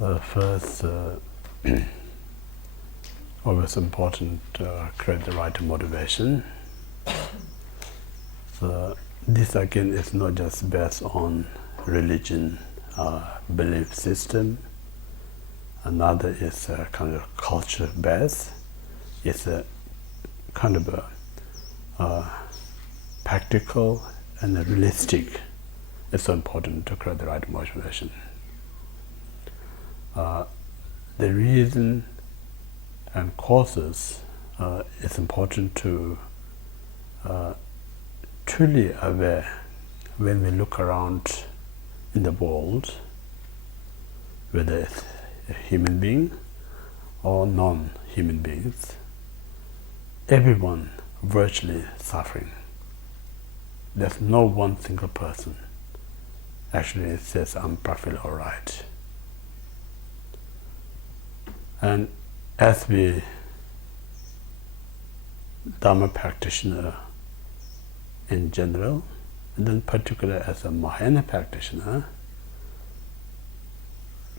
First, always important to create the right motivation. So this again is not just based on religion, belief system. Another is a kind of culture based. It's a kind of a practical and a realistic. It's so important to create the right motivation. The reason and causes, it's important to truly aware when we look around in the world, whether it's a human being or non-human beings, everyone virtually suffering. There's no one single person actually says, I'm perfectly all right. And as we Dharma practitioner in general, and then particularly as a Mahayana practitioner,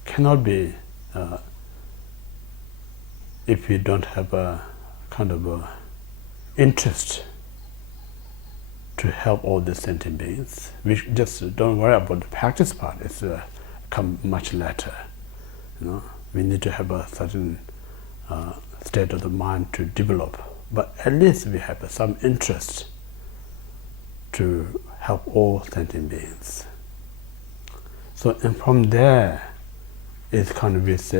cannot be if we don't have a kind of a interest to help all the sentient beings. We just don't worry about the practice part. It's come much later. We need to have a certain state of the mind to develop, but at least we have some interest to help all sentient beings. So, and from there, it's kind of this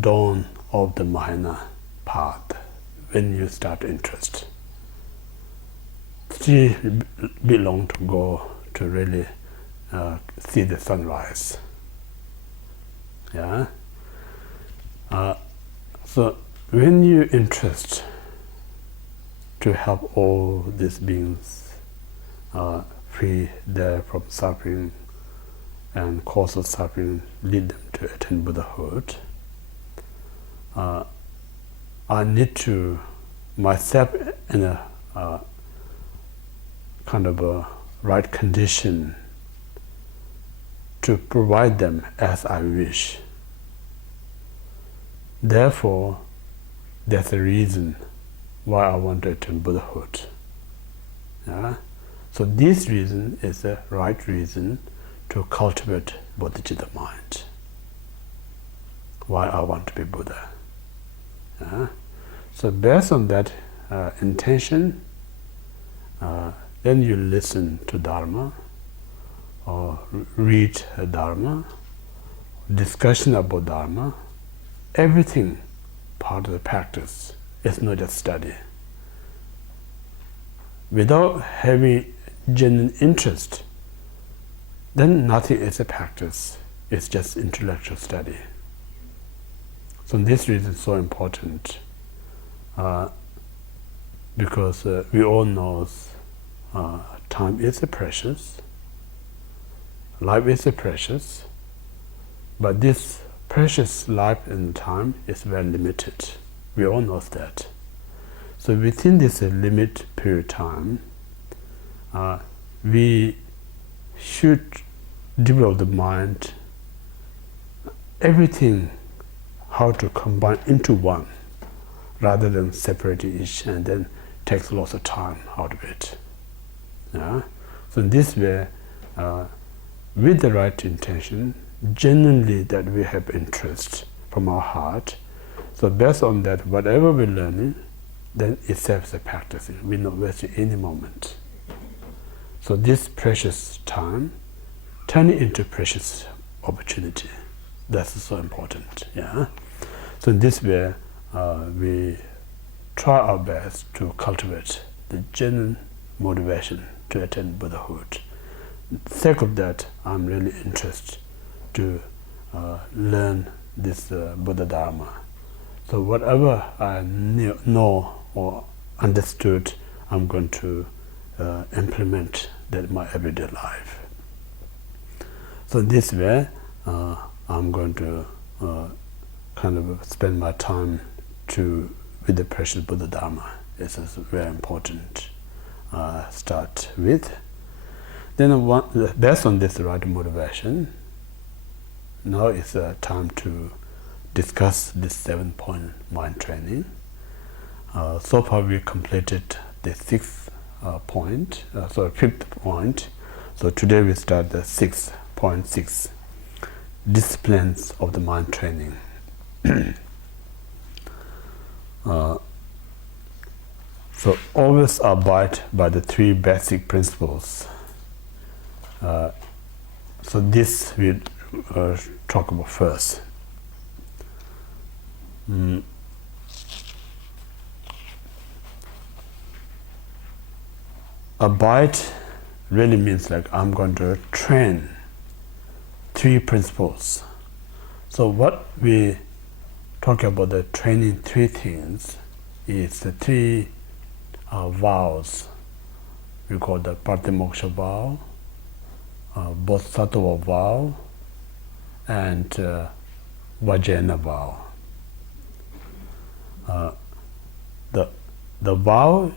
dawn of the Mahayana path when you start interest. Still be long to go to really see the sunrise. Yeah. So when you interest to help all these beings free them from suffering and cause of suffering, lead them to attain Buddhahood, I need to myself in a kind of a right condition to provide them as I wish. Therefore, there's a reason why I want to attain Buddhahood. Yeah? So this reason is the right reason to cultivate bodhicitta mind. Why I want to be Buddha. Yeah? So based on that intention, then you listen to Dharma, or read Dharma, discussion about Dharma. Everything part of the practice. It's not just study. Without having genuine interest, then nothing is a practice. It's just intellectual study. So this reason is so important, because we all know time is precious, life is precious, but this precious life and time is very limited. We all know that. So within this limit period time, we should develop the mind, everything, how to combine into one, rather than separating each and then takes lots of time out of it. Yeah? So in this way, with the right intention, genuinely that we have interest from our heart, so based on that, whatever we're learning, then it serves the practice. We're not wasting any moment. So this precious time, turn it into precious opportunity. That's so important. Yeah. So in this way, we try our best to cultivate the genuine motivation to attain Buddhahood. For the sake of that, I'm really interested to learn this Buddha Dharma. So whatever I know or understood, I'm going to implement that in my everyday life. So this way, I'm going to kind of spend my time with the precious Buddha Dharma. This is very important. Start with. Then based on this right motivation, now is time to discuss this 7-point mind training. So far we completed the 6th point, so 5th point. So today we start the 6.6, disciplines of the mind training. So always abide by the 3 basic principles. So this we'll talk about first. Abide really means like I'm going to train 3 principles. So what we talk about the training 3 things is the 3 vows. We call the Patimoksha vow, Bodhisattva vow, and Vajrayana vow. The vow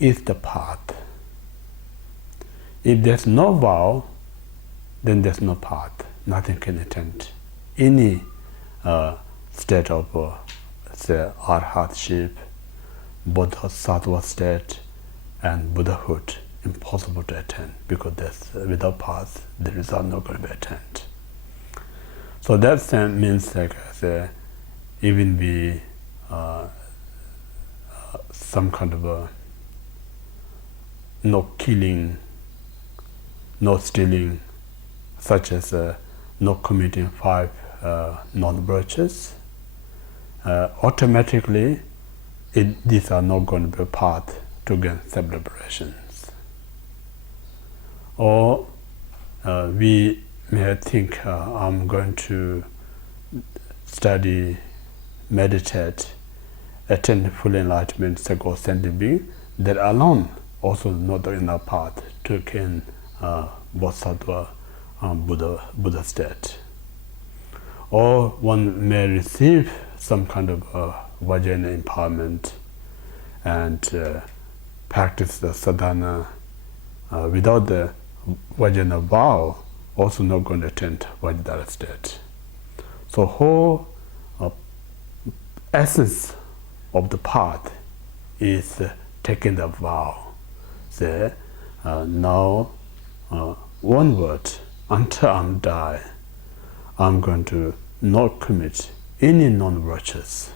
is the path. If there's no vow, then there's no path. Nothing can attain any state of say arhatship, bodhisattva state, and Buddhahood. Impossible to attain, because without path, the result not going to be attained. So that means like even be some kind of a no killing, no stealing, such as not committing 5 non-virtues, automatically these are not going to be a path to gain self-liberations. Or we may think I'm going to study, meditate, attain full enlightenment, psycho-ascended being. That alone also not enough path to gain Bodhisattva Buddha state. Or one may receive some kind of Vajrayana empowerment and practice the sadhana without the Vajrayana vow, also not going to attain Vajradhara state. So whole essence of the path is taking the vow. Say, now onward until I'm die, I'm going to not commit any non-virtues.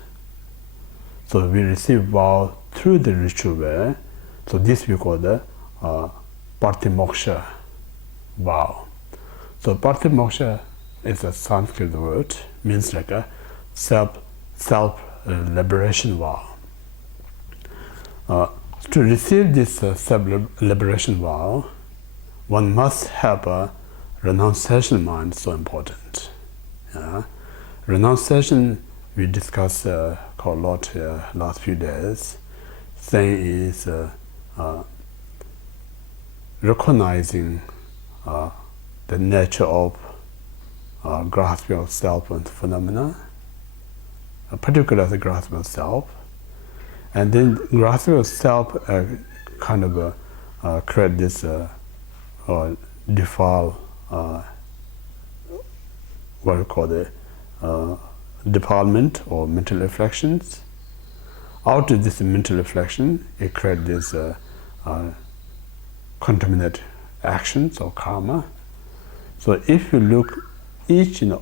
So we receive vow through the ritual way. So this we call the Patimoksha vow. So Patimoksha is a Sanskrit word, means like a self liberation vow. To receive this self-liberation vow, one must have a renunciation mind, so important. Renunciation we discussed quite a lot last few days. Thing is recognizing the nature of grasping of self and phenomena, particularly the grasping of self, and then grasping of self kind of create this defile, what we call the defilement or mental reflections. Out of this mental reflection, it creates this contaminate actions or karma. So if you look each and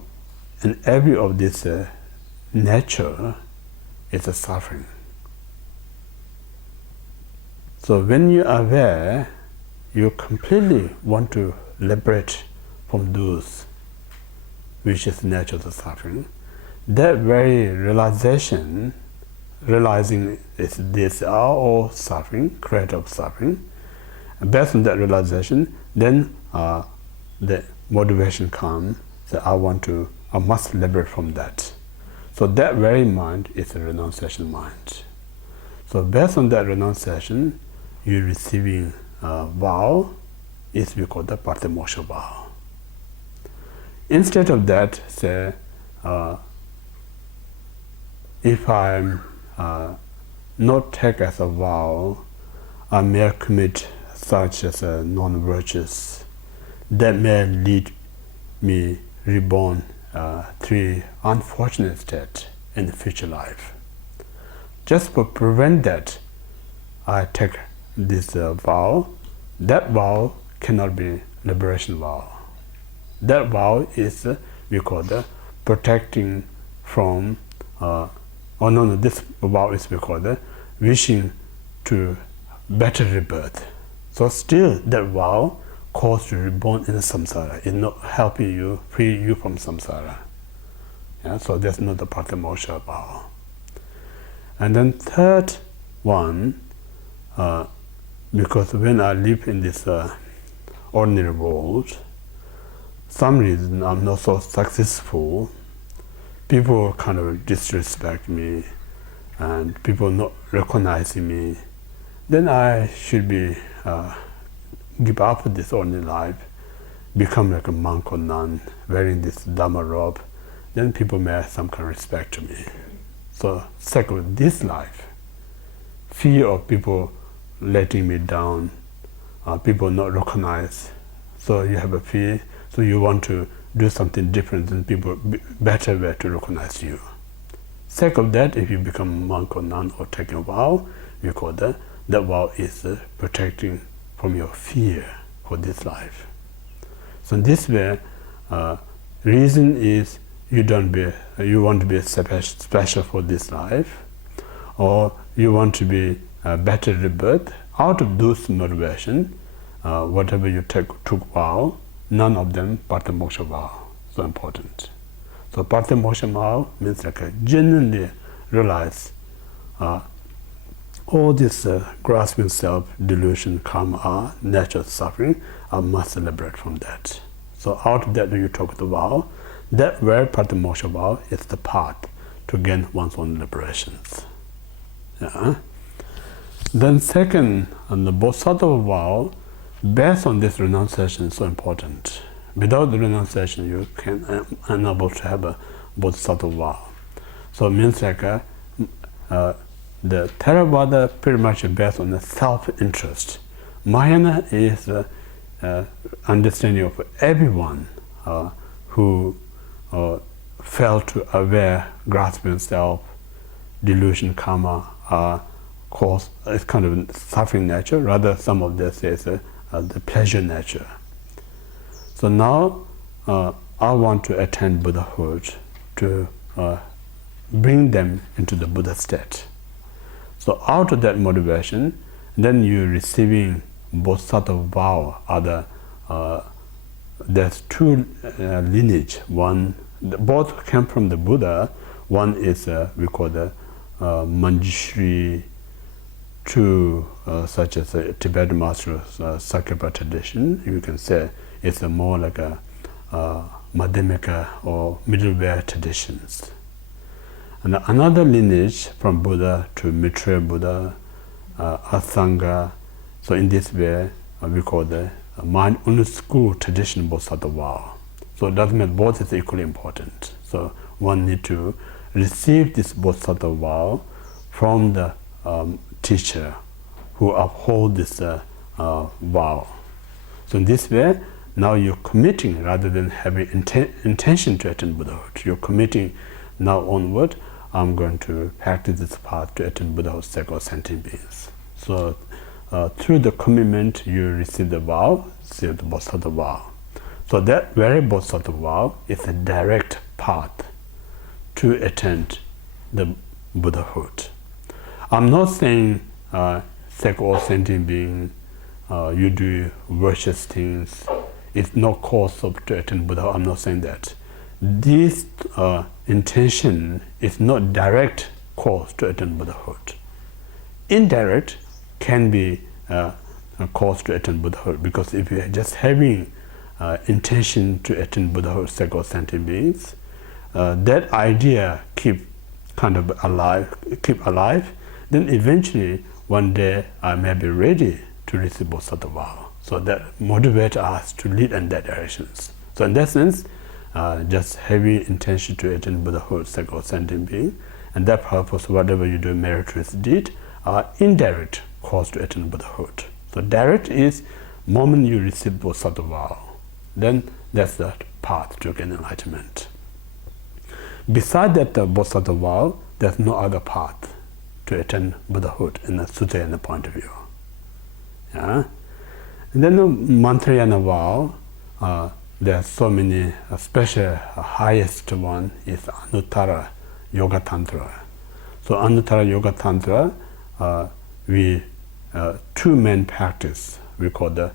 every of this nature is a suffering. So when you are aware, you completely want to liberate from those which is the nature of the suffering. That very realizing is these are all suffering, creator of suffering. And based on that realization, then the motivation comes that I must liberate from that. So that very mind is a renunciation mind. So based on that renunciation, you're receiving a vow, is we call the Patimoksha vow. Instead of that, say, if I'm not take as a vow, I may commit such as a non-virtuous that may lead me reborn three unfortunate states in the future life. Just to prevent that, I take this vow. That vow cannot be liberation vow. That vow is, we call the protecting from, this vow is we call the wishing to better rebirth. So still that vow calls to reborn in the samsara. It's not helping you, free you from samsara. Yeah, so that's not the Patimosha vow. And then third one, because when I live in this ordinary world, some reason I'm not so successful, people kind of disrespect me and people not recognizing me, then I should be give up this ordinary life, become like a monk or nun, wearing this Dhamma robe, then people may have some kind of respect to me. So second, this life, fear of people letting me down, people not recognize, so you have a fear, so you want to do something different than people, better way to recognize you. Second of that, if you become a monk or nun or taking a vow, we call that vow is protecting from your fear for this life. So in this way, reason is you want to be special for this life, or you want to be better rebirth. Out of those motivation, whatever you took vow, none of them Patimoksha vow. So important. So Patimoksha vow means like genuinely realize all this grasping self, delusion, karma, natural suffering, I must liberate from that. So out of that you took the vow. That very Patimoksha vow is the path to gain one's own liberations. Yeah. Then second, on the Bodhisattva vow, based on this renunciation is so important. Without the renunciation, you can unable to have a Bodhisattva vow. So it means like the Theravada pretty much based on the self-interest. Mahayana is understanding of everyone who fail to aware, grasping self, delusion, karma, cause it's kind of suffering nature. Rather, some of this is the pleasure nature. So now I want to attain Buddhahood to bring them into the Buddha state. So out of that motivation, then you're receiving Bodhisattva vow. There's two lineage. One, both came from the Buddha. One is we call the Manjushri, two such as the Tibetan master Sakyapa tradition. You can say it's a more like a Madhyamika or middleware traditions. And another lineage from Buddha to Maitreya Buddha, Asanga. So in this way, we call the mind only school tradition Bodhisattva vow. So it doesn't mean both is equally important. So one need to receive this Bodhisattva vow from the teacher who uphold this vow. So in this way, now you're committing rather than having intention to attain Buddhahood. You're committing now onward, I'm going to practice this path to attain Buddhahood, sacred sentient beings. So through the commitment, you receive the vow, receive the Bodhisattva vow. So that very Bodhisattva vow is a direct path to attain the Buddhahood. I'm not saying sacred sentient being, you do virtuous things, it's no cause to attain Buddha. I'm not saying that. This intention is not direct cause to attain Buddhahood. Indirect can be a cause to attain Buddhahood, because if you're just having intention to attain Buddhahood, sacred sentient beings, that idea keep alive, then eventually one day I may be ready to receive Bodhisattva vow. So that motivates us to lead in that directions. So in that sense, just having intention to attain Buddhahood, sacred sentient being, and that purpose, whatever you do, meritorious deed, are indirect cause to attain Buddhahood. So direct is moment you receive Bodhisattva vow, then that's the path to gain enlightenment. beside that bodhisattva vow, there's no other path to attain Buddhahood in a Sutrayana point of view. Yeah? And then the Mantrayana vow, there are so many, special highest one is Anuttara Yoga Tantra. So Anuttara Yoga Tantra, we two main practice. We call the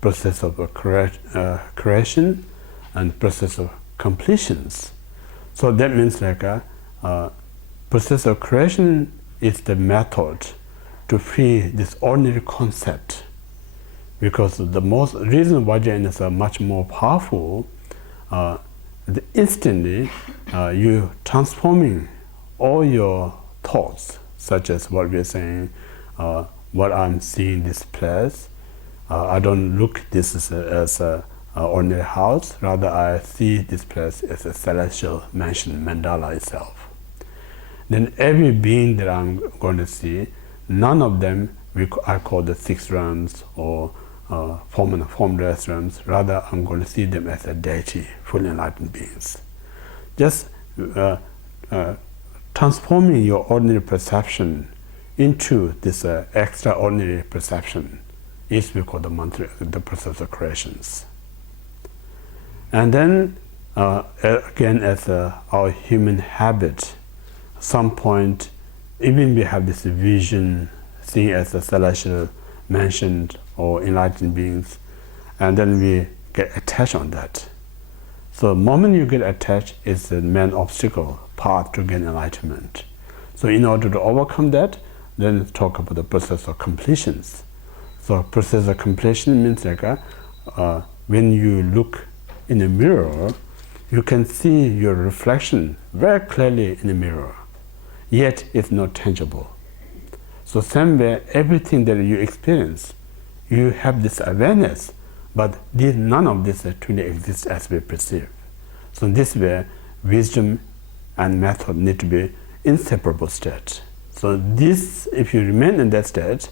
process of creation and process of completions. So that means like a process of creation is the method to free this ordinary concept, because the most reason Vajrayanas are much more powerful, instantly you transforming all your thoughts, such as what we're saying, what I'm seeing this place, I don't look this as a ordinary house, rather I see this place as a celestial mansion, mandala itself. Then every being that I'm going to see, none of them I call the six realms or formless realms, rather I'm going to see them as a deity, fully enlightened beings. Just transforming your ordinary perception into this extraordinary perception is we call the mantra, the process of creations. And then again, as our human habit, some point, even we have this vision, seeing as a celestial mansion or enlightened beings, and then we get attached on that. So the moment you get attached is the main obstacle, path to gain enlightenment. So in order to overcome that, then talk about the process of completions. So process of completion means like when you look in a mirror, you can see your reflection very clearly in the mirror, yet it's not tangible. So same way, everything that you experience, you have this awareness, but none of this truly exists as we perceive. So in this way, wisdom and method need to be inseparable state. So this, if you remain in that state,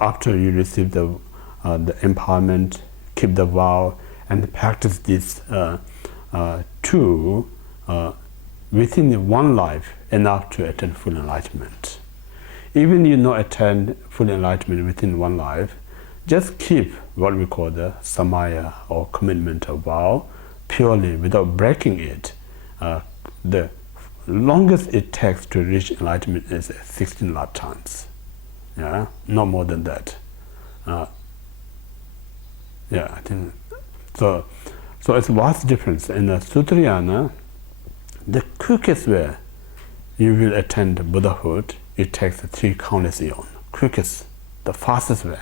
after you receive the empowerment, keep the vow, and practice this two within one life, enough to attain full enlightenment. Even you not attain full enlightenment within one life, just keep what we call the samaya or commitment of vow purely without breaking it. The longest it takes to reach enlightenment is 16 lifetimes. Yeah, no more than that. Yeah, I think so. So it's a vast difference. In the Sutrayana, the quickest way you will attain Buddhahood, it takes 3 countless eons. Quickest, the fastest way.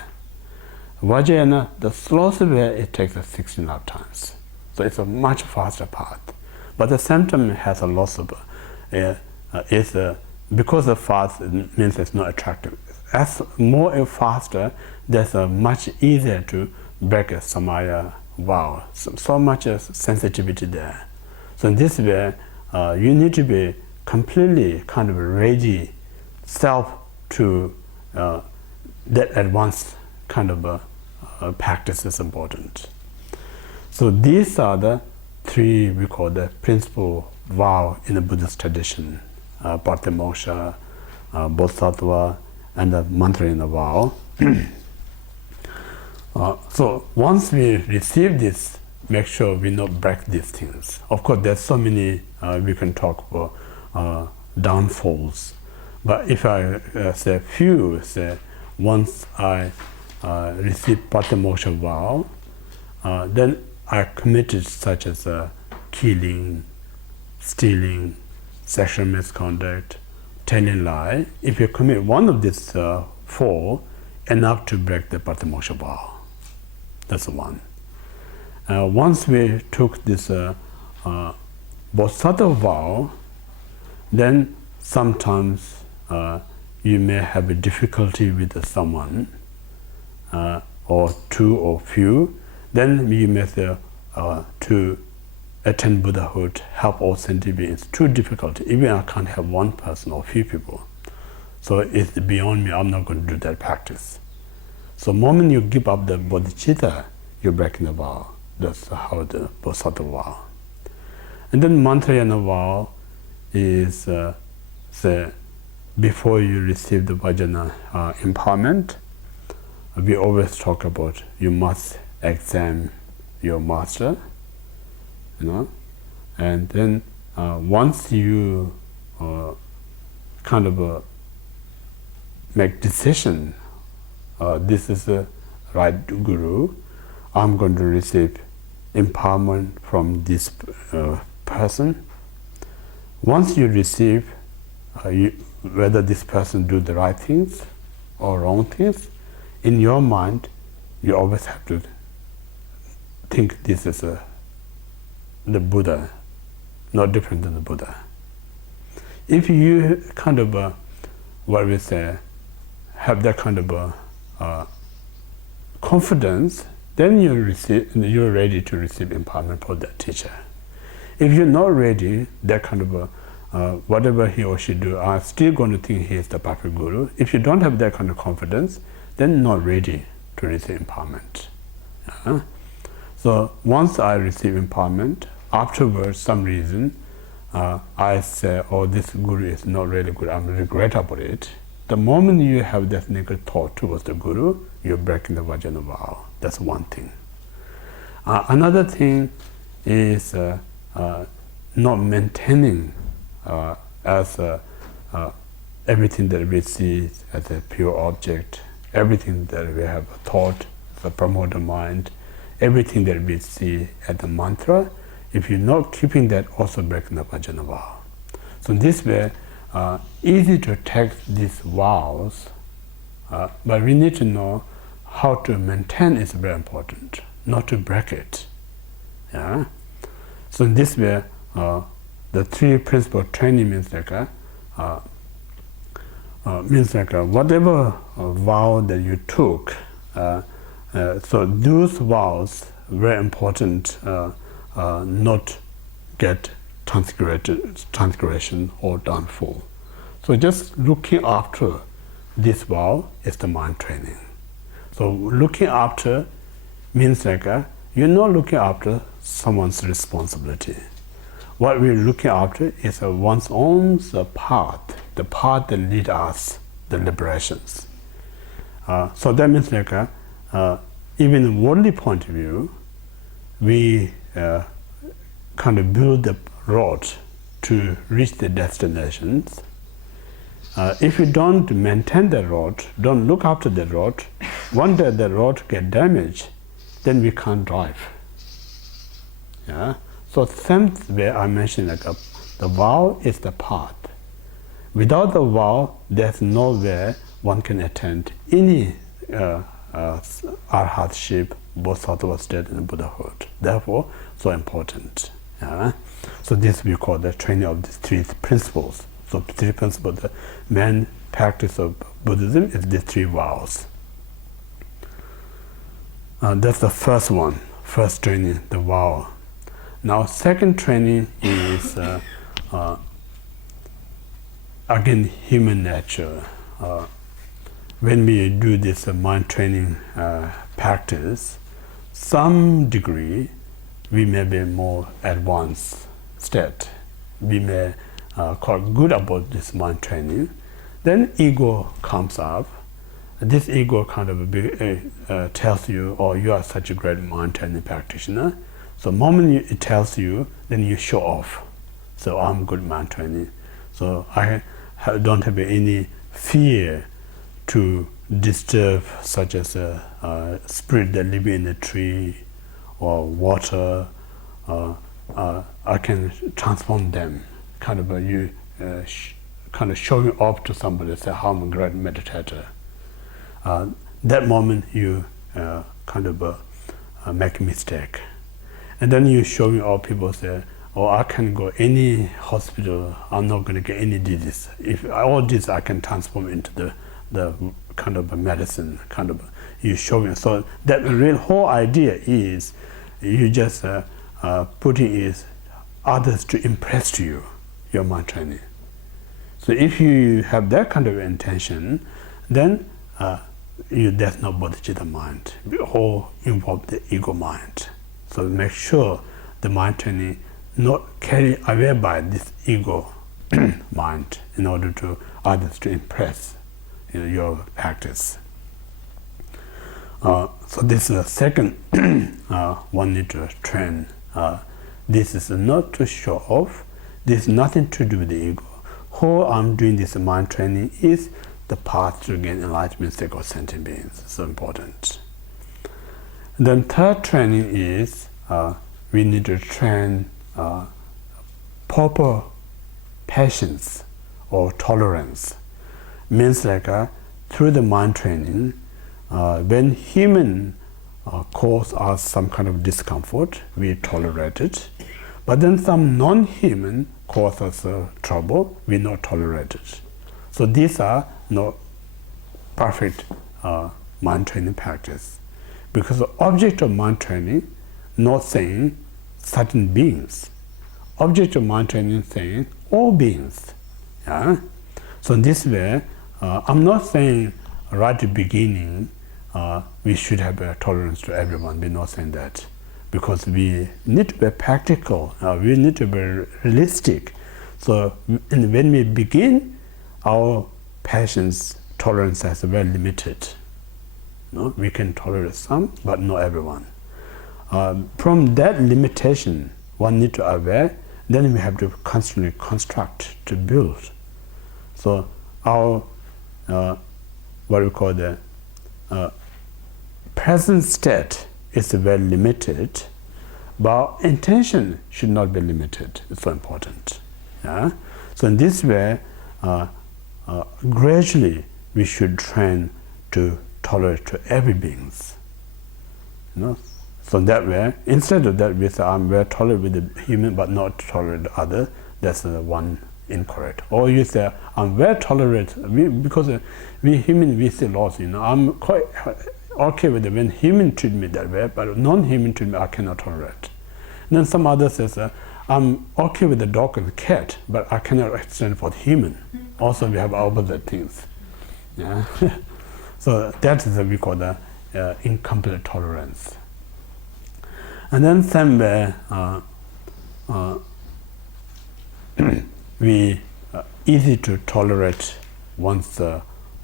Vajrayana, the slowest way, it takes 16 lifetimes. So it's a much faster path. But the same time it has a loss of because the fast means it's not attractive. As more and faster, there's a much easier to break a samaya vow. So much sensitivity there. So in this way, you need to be completely kind of ready self to that advanced kind of practice is important. So these are the 3 we call the principal vow in the Buddhist tradition: Pratimoksha, Bodhisattva, and the Mantrayana vow. So once we receive this, make sure we not break these things. Of course, there's so many we can talk about downfalls. But if I say few, say once I receive Pratimoksha vow, then I committed such as killing, stealing, sexual misconduct, telling lie. If you commit one of these 4, enough to break the Pratimoksha vow. That's one. Once we took this Bodhisattva vow, then sometimes you may have a difficulty with someone, or 2 or few. Then you may say to attain Buddhahood, help all sentient beings, too difficult. Even I can't have one person or few people. So it's beyond me, I'm not going to do that practice. So the moment you give up the bodhicitta, you're breaking the vow. That's how the Bodhisattva vow. And then mantra and vow is before you receive the vajana empowerment, we always talk about you must examine your master, and then once you make decision, this is the right guru, I'm going to receive empowerment from this person. Once you receive, whether this person do the right things or wrong things, in your mind, you always have to think this is the Buddha, not different than the Buddha. If you what we say, have that kind of confidence, then you're ready to receive empowerment from that teacher. If you're not ready, that kind of whatever he or she do, I'm still going to think he is the perfect guru. If you don't have that kind of confidence, then not ready to receive empowerment. So once I receive empowerment, afterwards, some reason, I say, oh, this guru is not really good, I'm regret about it. The moment you have that negative thought towards the guru, you're breaking the vajana vow. That's one thing. Another thing is not maintaining as everything that we see as a pure object, everything that we have thought, the promoter mind, everything that we see at the mantra, if you're not keeping that, also breaking the vajana vow. So in this way, easy to take these vows, but we need to know how to maintain is very important, not to break it. Yeah. So in this way, the three principle training means whatever vow that you took. So those vows very important, not get transgression or downfall. So just looking after this vow is the mind training. So looking after means you're not looking after someone's responsibility. What we're looking after is one's own path, the path that leads us, the liberations. So that means even in worldly point of view, we build the road to reach the destinations. If you don't maintain the road, don't look after the road, one day the road get damaged, then we can't drive. Yeah. So same way I mentioned, the vow is the path. Without the vow, there's no way one can attain any arhatship, bodhisattva state, and Buddhahood. Therefore, so important. Yeah? So this we call the training of these three principles. So three principles, the main practice of Buddhism is the three vows. That's the first one, first training, the vow. Now, second training is again human nature. When we do this mind training practice, some degree we may be more advanced state. We may quite good about this mind training. Then ego comes up. This ego tells you, oh, you are such a great mind training practitioner. So the moment it tells you, then you show off. So I'm good mind training. So I don't have any fear to disturb such as a spirit that live in a tree or water. I can transform them. Showing off to somebody, say, how I'm a great meditator. That moment you make a mistake. And then you showing off, people say, oh, I can go any hospital, I'm not going to get any disease. If all this I can transform into the medicine, you showing. So that real whole idea is you just putting is others to impress to you, your mind training. So if you have that kind of intention, then there's no bodhicitta mind. We all involve the ego mind. So make sure the mind training not carried away by this ego mind in order to others to impress your practice. So this is the second one need to train. This is not to show off. This is nothing to do with the ego. How I'm doing this mind training is the path to gain enlightenment state of sentient beings. It's so important. Then third training is we need to train proper patience or tolerance. Means like through the mind training, when human cause us some kind of discomfort, we tolerate it. But then some non-human cause us trouble, we not tolerate it. So these are not perfect mind training practice. Because the object of mind training not saying certain beings. Object of mind training saying all beings. Yeah? So in this way, I'm not saying right at the beginning we should have a tolerance to everyone. We're not saying that. Because we need to be practical, we need to be realistic. So when we begin, our patience tolerance is very limited. No? We can tolerate some, but not everyone. From that limitation, one need to aware, then we have to constantly construct, to build. So our, what we call the present state is very limited, but our intention should not be limited. It's so important. Yeah? So in this way, gradually we should train to tolerate to every beings. So that way, instead of that, we say I'm very tolerant with the human but not tolerant with the other. That's one incorrect. Or you say I'm very tolerant because we human we see lots. I'm quite okay with it when human treat me that way, but non-human treat me I cannot tolerate. And then some other says I'm okay with the dog and cat, but I cannot extend for the human. Also, we have opposite things. Yeah. So that is what we call the incomplete tolerance. And then same way, we easy to tolerate one's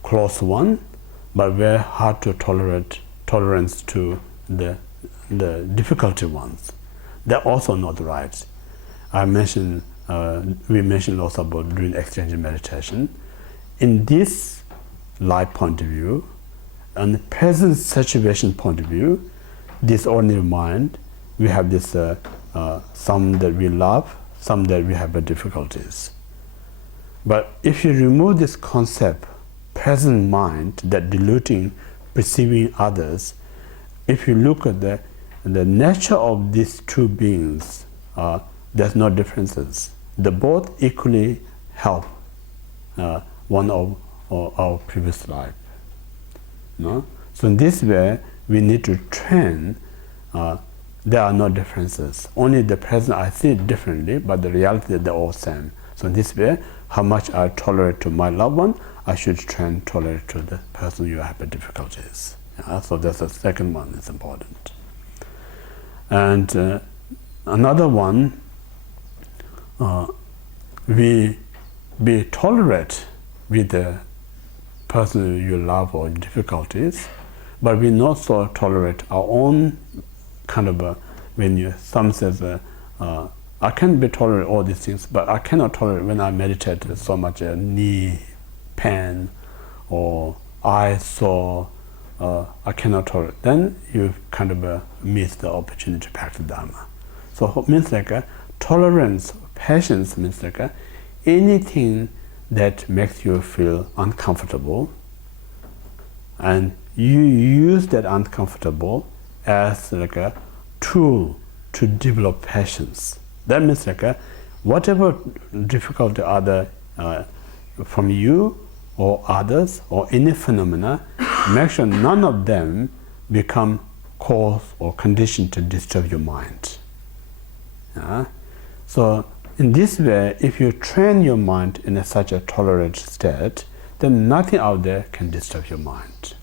close one, but very hard to tolerance to the difficulty ones. They're also not right. I mentioned we mentioned also about doing exchange meditation. In this life point of view, and the present situation point of view, this ordinary mind, we have this some that we love, some that we have difficulties. But if you remove this concept, present mind, that diluting, perceiving others, if you look at the nature of these two beings, there's no differences. They both equally help one of our previous life. No? So in this way, we need to train. There are no differences. Only the present I see it differently, but the reality they're all same. So in this way, how much I tolerate to my loved one, I should train tolerate to the person you have difficulties. Yeah? So that's the second one. It's important. And another one, we be tolerate with the person you love or difficulties, but we not so tolerate our own kind of when some says I can be tolerate all these things, but I cannot tolerate when I meditate so much knee pain or eye sore. I cannot tolerate. Then you kind of miss the opportunity to practice Dharma. So it means like tolerance, patience means like anything that makes you feel uncomfortable, and you use that uncomfortable as like a tool to develop patience. That means like whatever difficulty other from you or others or any phenomena, make sure none of them become cause or condition to disturb your mind. Yeah? So in this way, if you train your mind in such a tolerant state, then nothing out there can disturb your mind.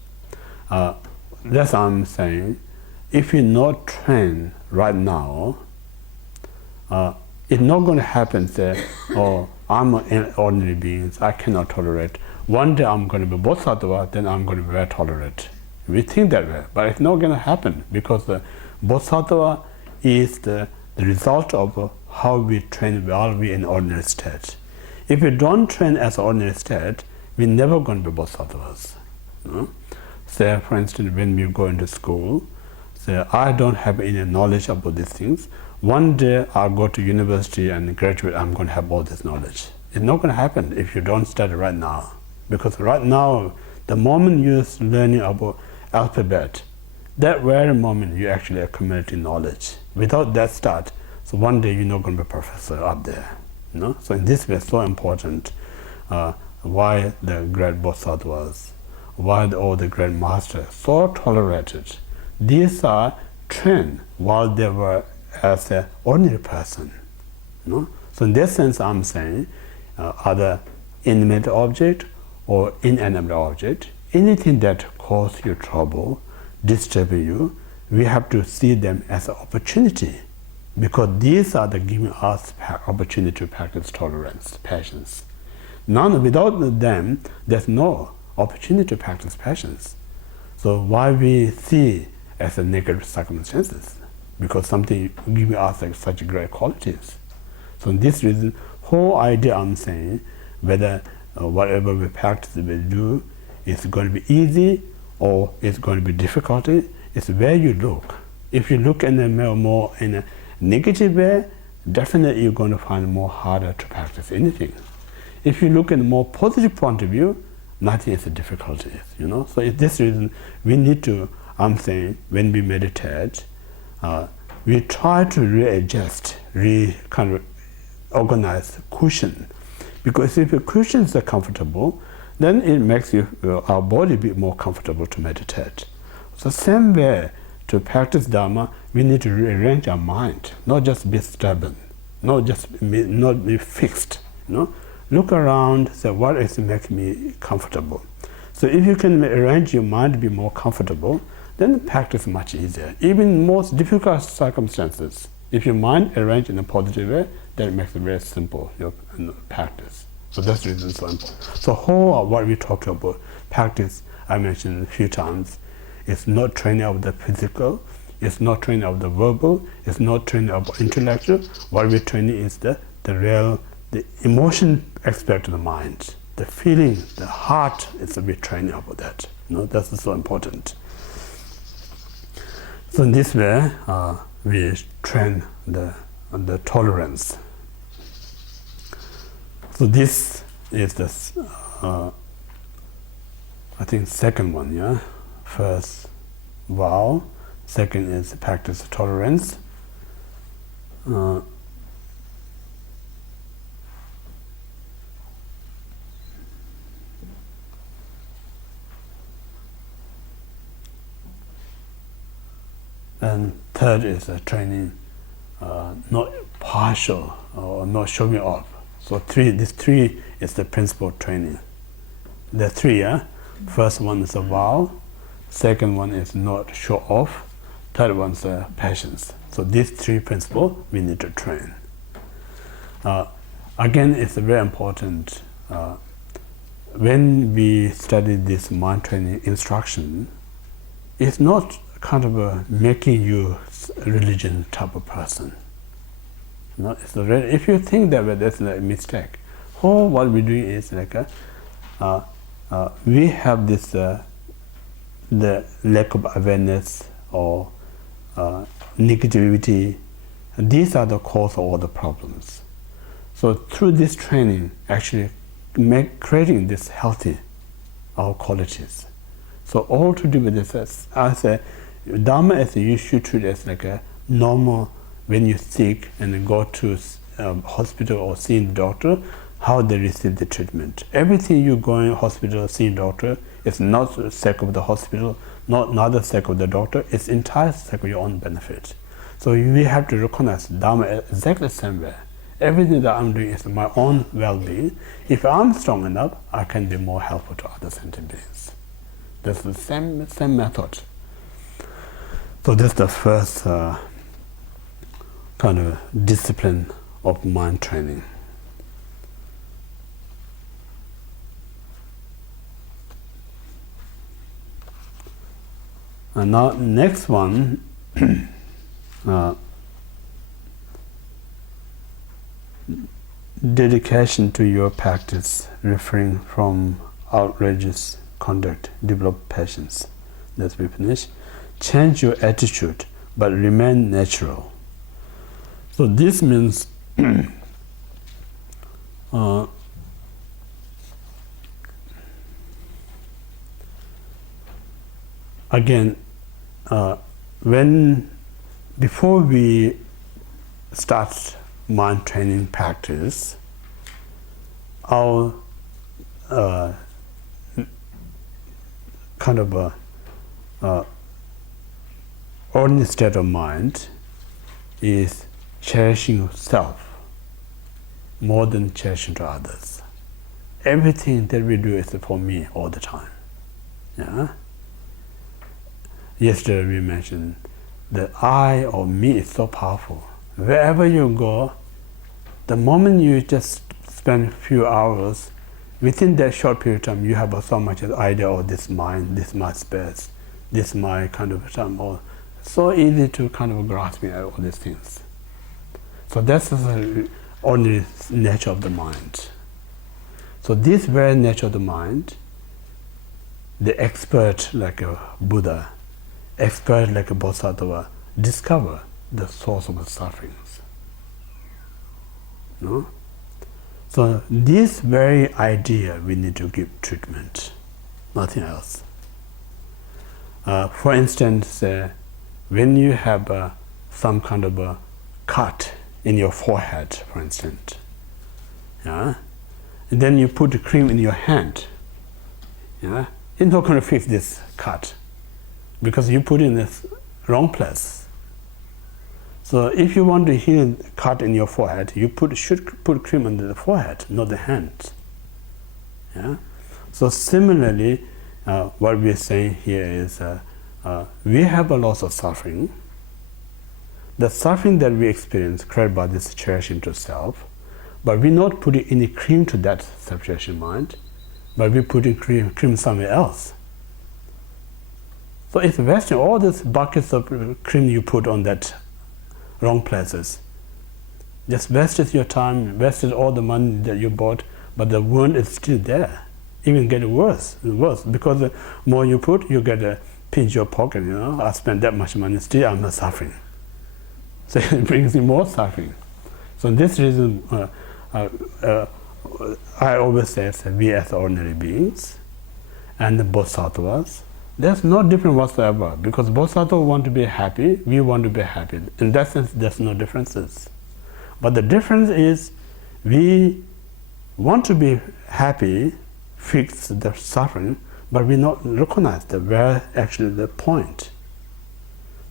That's what I'm saying. If you not train right now, It's not going to happen, say, oh, I'm an ordinary being, I cannot tolerate. One day I'm going to be bodhisattva, then I'm going to be very tolerant. We think that way, but it's not going to happen, because the bodhisattva is the result of how we train while we're in ordinary state. If we don't train as ordinary state, we're never going to be bodhisattvas. Say, for instance, when we go into school, say, I don't have any knowledge about these things. One day I'll go to university and graduate, I'm going to have all this knowledge. It's not going to happen if you don't study right now. Because right now, the moment you're learning about alphabet, that very moment you actually accumulate knowledge. Without that start, so one day you're not going to be a professor up there. So in this way, it's so important why the great bodhisattvas, why all the great masters so tolerated. These are trained while they were as an ordinary person. So in that sense, I'm saying other inanimate object or inanimate object, anything that causes you trouble, disturb you, we have to see them as an opportunity, because these are the giving us opportunity to practice tolerance, patience. Without them, there's no opportunity to practice patience. So why we see as a negative circumstances? Because something giving us such great qualities. So in this reason, whole idea I'm saying, whether whatever we practice, we do, is going to be easy or it's going to be difficulty, it's where you look. If you look in a more in a negative way, definitely you're going to find more harder to practice anything. If you look in a more positive point of view, nothing is a difficulty. So it's this reason we need to, I'm saying, when we meditate, we try to readjust, kind of organize cushion. Because if the cushions are comfortable, then it makes our body be more comfortable to meditate. So same way, to practice Dharma, we need to rearrange our mind, not just be stubborn, not be fixed. Look around, say, what is making me comfortable? So if you can arrange your mind to be more comfortable, then practice much easier. Even in most difficult circumstances, if your mind arranged in a positive way, then it makes it very simple, your practice. So that's the reason so important. So whole what we talk about practice, I mentioned a few times, it's not training of the physical, it's not training of the verbal, it's not training of intellectual. What we're training is the emotion aspect of the mind, the feeling, the heart is a bit training about that. That's so important. So in this way, we train the tolerance. So this is the, I think, second one, yeah? First, vow. Second is practice tolerance. And third is training, not partial or not showing off. So this three is the principle of training. The three, yeah? First one is a vow, second one is not show off, third one is patience. So these three principles we need to train. Again, it's very important. When we study this mind training instruction, it's not kind of making you a religion type of person. If you think that way, that's a mistake. What we're doing is like we have this the lack of awareness or negativity. These are the cause of all the problems. So through this training, actually creating this healthy our qualities. So all to do with this, I say, Dharma as you should treat it as like a normal. When you're sick and go to hospital or seeing the doctor, how they receive the treatment. Everything you go in hospital or seeing doctor is not the sake of the hospital, not the sake of the doctor, it's entire sake of your own benefit. So we have to recognize Dharma exactly the same way. Everything that I'm doing is my own well-being. If I'm strong enough, I can be more helpful to other sentient beings. That's the same method. So that's the first kind of discipline of mind training. And now next one, dedication to your practice, refrain from outrageous conduct, develop patience. That's we finish. Change your attitude, but remain natural. So this means again, before we start mind training practice, our kind of ordinary state of mind is cherishing self more than cherishing to others. Everything that we do is for me all the time. Yeah. Yesterday we mentioned the I or me is so powerful. Wherever you go, the moment you just spend a few hours, within that short period of time, you have so much idea of this mind, this my space, this my kind of time, or so easy to kind of grasp all these things. So that's the ordinary nature of the mind. So this very nature of the mind, the expert like a Buddha, expert like a Bodhisattva, discover the source of the sufferings. No? So this very idea we need to give treatment, nothing else. For instance, when you have some kind of a cut in your forehead, for instance, yeah, and then you put the cream in your hand, yeah, it's not going to fix this cut because you put it in the wrong place. So if you want to heal a cut in your forehead, you should put cream under the forehead, not the hand. Yeah? So similarly, what we're saying here is we have a lot of suffering. The suffering that we experience created by this cherishing to self, but we're not putting any cream to that self-cherishing mind, but we're putting cream somewhere else. So it's wasting all these buckets of cream you put on that wrong places. Just wasted your time, wasted all the money that you bought, but the wound is still there. Even get worse and worse, because the more you put, you get a pinch your pocket, you know, I spent that much money, still I'm not suffering. So it brings you more suffering. So this reason, I always say that we as ordinary beings and the Bodhisattvas, there's no difference whatsoever, because Bodhisattvas want to be happy, we want to be happy. In that sense, there's no differences. But the difference is, we want to be happy, fix the suffering, but we not recognize where actually the point.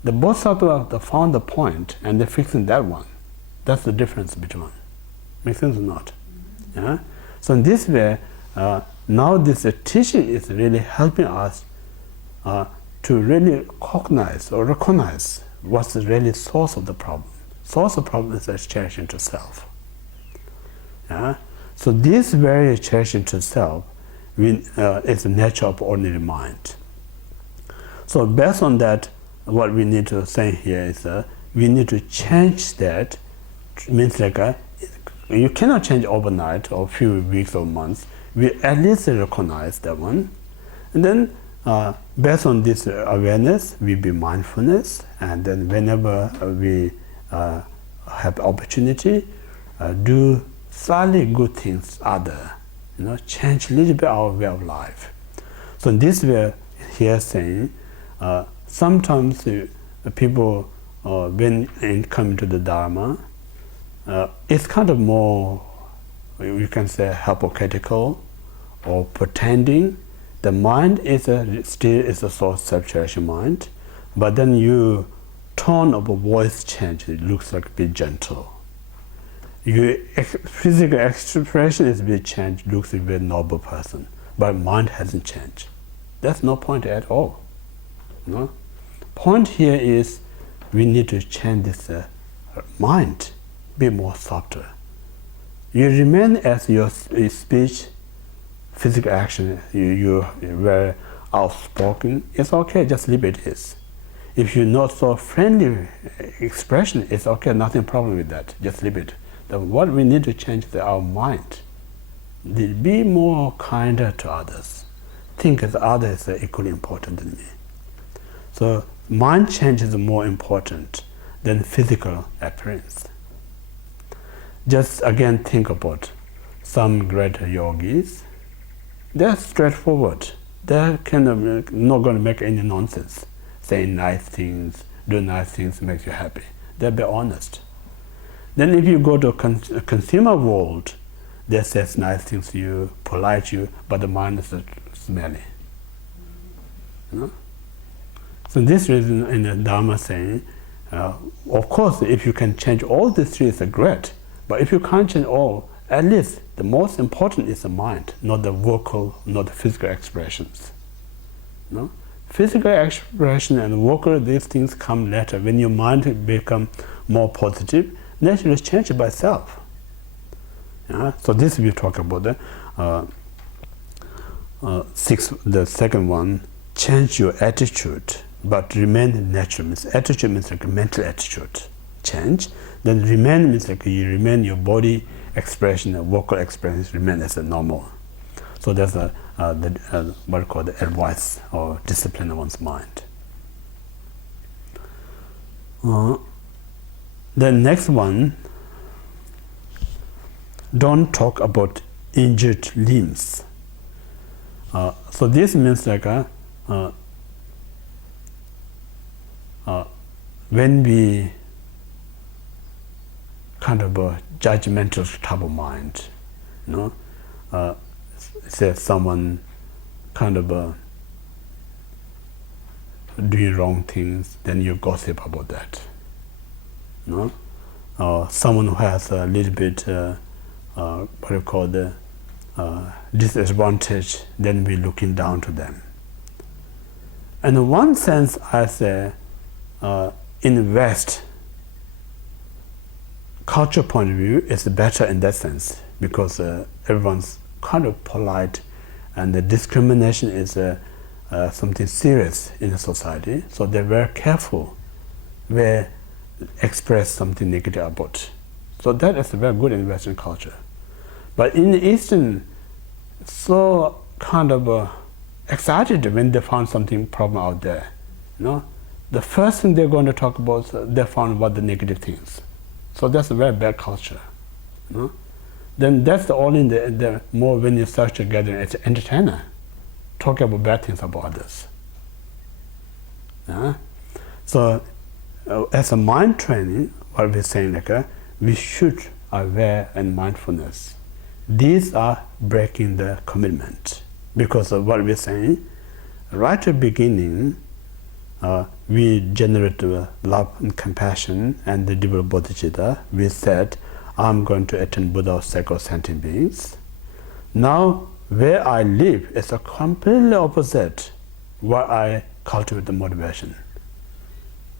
The Bodhisattvas found the point, and they're fixing that one. That's the difference between. Makes sense or not? Yeah? So in this way, now this teaching is really helping us to really cognize or recognize what's the really source of the problem. Source of the problem is that cherishing to self. Yeah? So this very cherishing to self is the nature of ordinary mind. So based on that, what we need to say here is we need to change that. It means like you cannot change overnight or a few weeks or months. We at least recognize that one, and then based on this awareness, we be mindfulness, and then whenever we have opportunity, do slightly good things other, change a little bit our way of life. So in this way, here saying, sometimes people, when come to the Dharma, it's kind of more, you can say, hypocritical or pretending. The mind is still is a source self-cherishing mind, but then you tone of a voice change, it looks like a bit gentle. Your physical expression is a bit changed, looks like a very noble person, but mind hasn't changed. That's no point at all. Point here is we need to change this mind. be more softer. You remain as your speech, physical action, you're very outspoken, it's okay, just leave it is. If you're not so friendly expression, it's okay, nothing problem with that, just leave it. What we need to change is our mind. Be more kinder to others. Think as others are equally important than me. So mind change is more important than physical appearance. Just again think about some great yogis. They're straightforward. They're kind of not going to make any nonsense. Saying nice things, do nice things makes you happy. They'll be honest. Then if you go to a consumer world, they say nice things to you, polite you, but the mind is smelly. You know? So this reason in the Dharma saying, of course, if you can change all these three, it's great. But if you can't change all, at least the most important is the mind, not the vocal, not the physical expressions. No? Physical expression and vocal, these things come later. When your mind become more positive, naturally change by itself. Yeah? So this we talk about the second one, change your attitude, but remain natural. Means attitude means like a mental attitude. Change. Then remain means like you remain your body expression, vocal expressions remain as a normal. So that's what we call the advice or discipline of one's mind. The next one, don't talk about injured limbs. So this means like when we kind of a judgmental type of mind, you know, say someone kind of doing wrong things, then you gossip about that. You know, someone who has a little bit what you call the disadvantage, then we're looking down to them. And in one sense, I say, in the West, culture point of view is better in that sense, because everyone's kind of polite, and the discrimination is something serious in the society, so they're very careful where express something negative about. So that is very good in Western culture. But in the Eastern, so kind of excited when they found something problem out there. You know, the first thing they're going to talk about, they found about the negative things. So that's a very bad culture. You know? Then that's the only the more when you start together as an entertainer, talk about bad things about others. Yeah? So as a mind training, what we're saying like we should aware and mindfulness. These are breaking the commitment, because of what we're saying. Right at the beginning, we generate love and compassion and the develop bodhicitta. We said, I'm going to attain Buddha cycle sentient beings. Now, where I live is a completely opposite where I cultivate the motivation.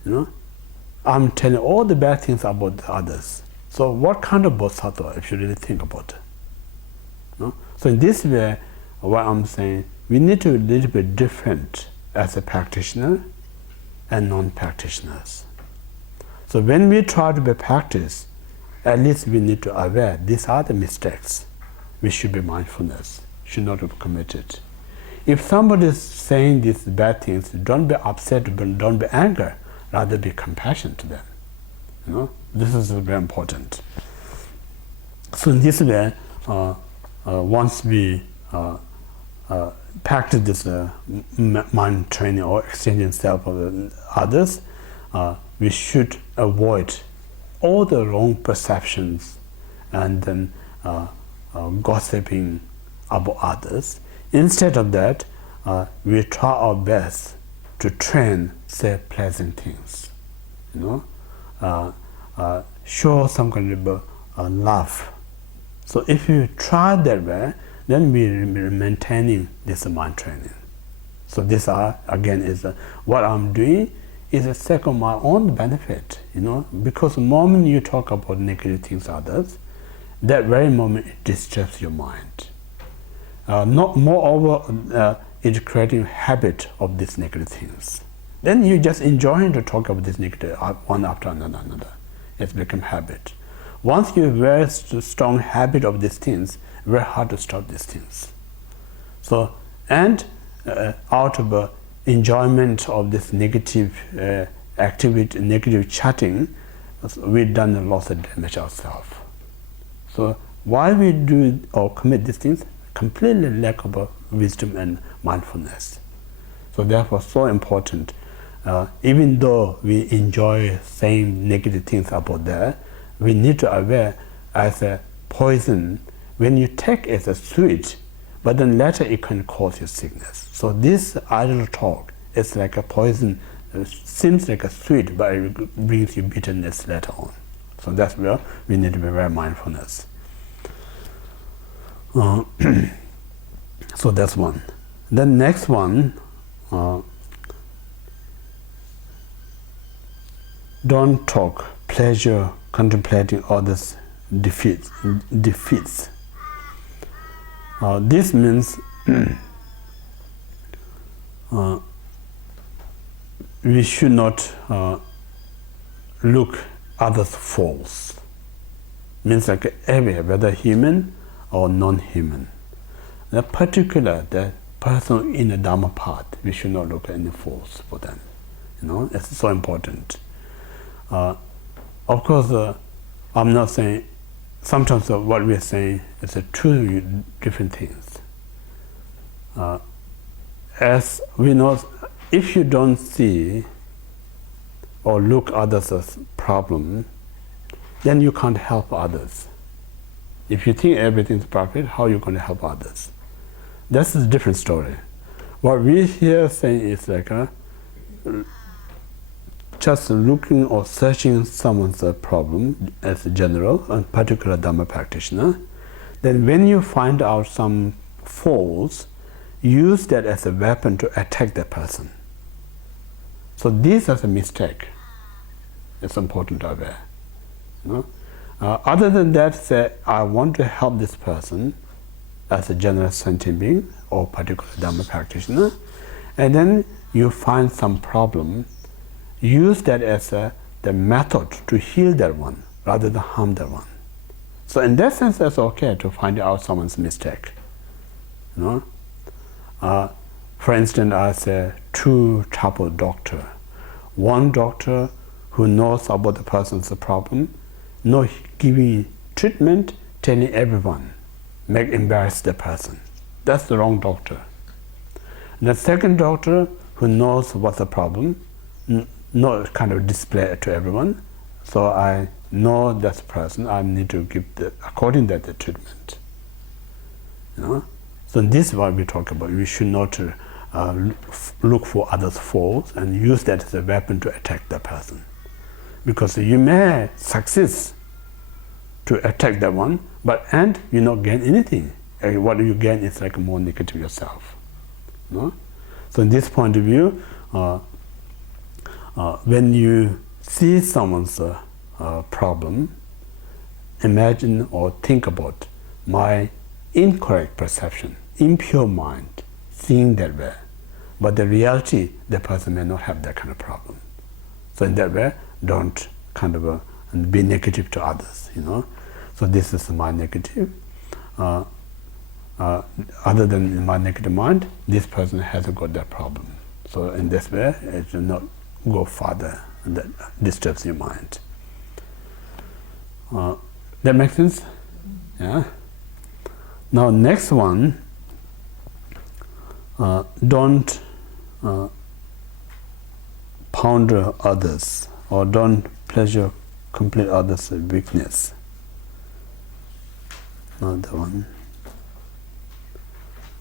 You know, I'm telling all the bad things about the others. So what kind of bodhisattva, if you really think about it? No? So in this way, what I'm saying, we need to be a little bit different as a practitioner and non-practitioners. So when we try to be practice, at least we need to be aware these are the mistakes. We should be mindfulness, should not be committed. If somebody is saying these bad things, don't be upset, don't be angry, rather be compassionate to them. You know, this is very important. So in this way, once we practice this mind training or exchanging self with others, we should avoid all the wrong perceptions and then gossiping about others. Instead of that, we try our best to train, say pleasant things. You know, show some kind of love. So if you try that way, then we are maintaining this mind training. So this again is what I'm doing is a sake of my own benefit, because the moment you talk about negative things others, that very moment it disturbs your mind. Moreover, it's creating a habit of these negative things. Then you just enjoying to talk about this negative one after another. It's become habit. Once you have a very strong habit of these things, very hard to stop these things. So, and out of enjoyment of this negative activity, negative chatting, we've done a lot of damage ourselves. So why we do or commit these things? Completely lack of wisdom and mindfulness. So therefore, so important. Even though we enjoy saying negative things about that, we need to aware as a poison. When you take it as a sweet, but then later it can cause you sickness. So this idle talk is like a poison. It seems like a sweet, but it brings you bitterness later on. So that's where we need to be very mindfulness. So that's one. The next one, don't talk pleasure contemplating others' defeats. This means we should not look others' faults. Means like everywhere, whether human or non-human. The particular, the person in the Dharma path, we should not look at any faults for them. It's so important. Of course, I'm not saying, sometimes what we are saying is two different things. As we know, if you don't see or look others as problem, then you can't help others. If you think everything's perfect, how are you going to help others? That's a different story. What we here saying is like just looking or searching someone's problem as a general and particular Dhamma practitioner. Then when you find out some faults, use that as a weapon to attack that person. So this is a mistake. It's important to aware. Other than that, say, I want to help this person as a general sentient being or particular Dhamma practitioner, and then you find some problem, use that as the method to heal that one rather than harm that one. So in that sense, it's okay to find out someone's mistake. For instance, I say two type of doctor. One doctor who knows about the person's problem, not giving treatment, telling everyone, make embarrass the person. That's the wrong doctor. The second doctor who knows what's the problem, not kind of display it to everyone. So I know that person, I need to give according to the treatment. So this is what we talk about. We should not look for others' faults and use that as a weapon to attack the person. Because you may succeed to attack that one, and you not gain anything. What you gain is like more negative yourself. So in this point of view, when you see someone's problem, imagine or think about my incorrect perception, impure mind, seeing that way. But the reality, the person may not have that kind of problem. So in that way, don't kind of be negative to others, So this is my negative. Other than my negative mind, this person hasn't got that problem. So in this way, it will not go further, and that disturbs your mind. That makes sense? Yeah. Now next one, don't ponder others, or don't pleasure complete others' weakness. Another one.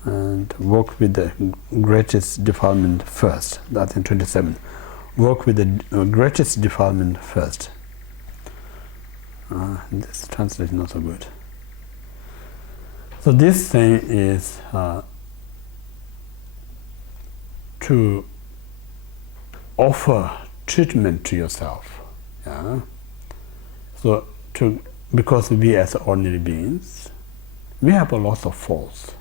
And work with the greatest defilement first. That's in 27. Work with the greatest defilement first. This translation is not so good. So this thing is to offer treatment to yourself. Yeah? So because we as ordinary beings, we have a lot of faults.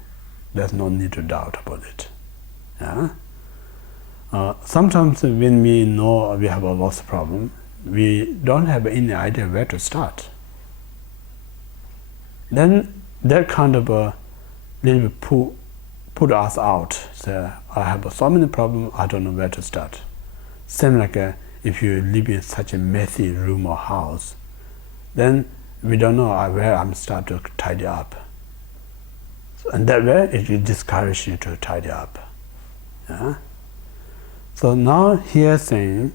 There's no need to doubt about it. Yeah? Sometimes when we know we have a lot of problem, we don't have any idea where to start. Then that kind of a little bit put us out. Say, I have so many problems, I don't know where to start. Same like if you live in such a messy room or house, then we don't know where I'm start to tidy up. And that way it will discourage you to tidy up. Yeah? So now here saying,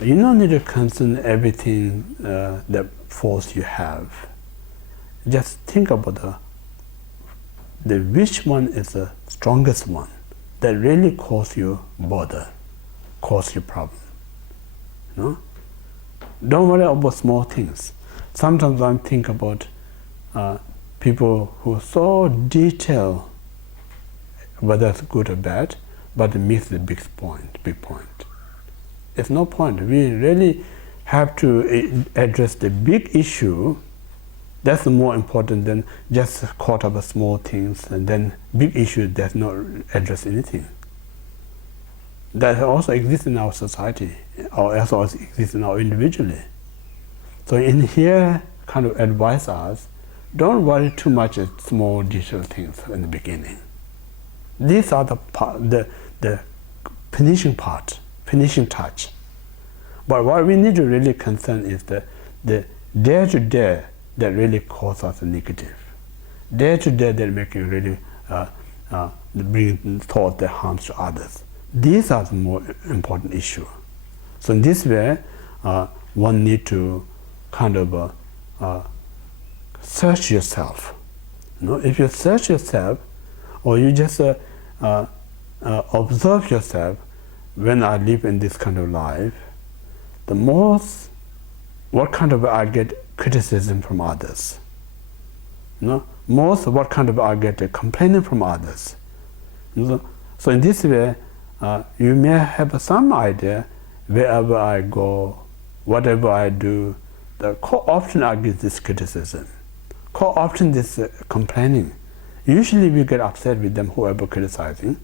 you don't need to concern everything that faults you have. Just think about the which one is the strongest one that really cause you bother, cause you problem. You know? Don't worry about small things. Sometimes I think about people who are so detailed, whether it's good or bad, but miss the big point. It's no point. We really have to address the big issue. That's more important than just caught up with small things, and then big issue does not address anything. That also exists in our society, or also exists in our individually. So in here, kind of advise us, don't worry too much at small detailed things in the beginning. These are the finishing part, finishing touch. But what we need to really concern is the day-to-day that really cause us a negative. Day-to-day that make you really bring thought that harms to others. These are the more important issue. So in this way, one need to kind of search yourself. You know, if you search yourself, or you just observe yourself, when I live in this kind of life, the most, what kind of I get criticism from others. You know, most what kind of I get complaining from others. You know, so in this way, you may have some idea wherever I go, whatever I do, often I get this criticism. Often this complaining. Usually we get upset with them, whoever criticizing.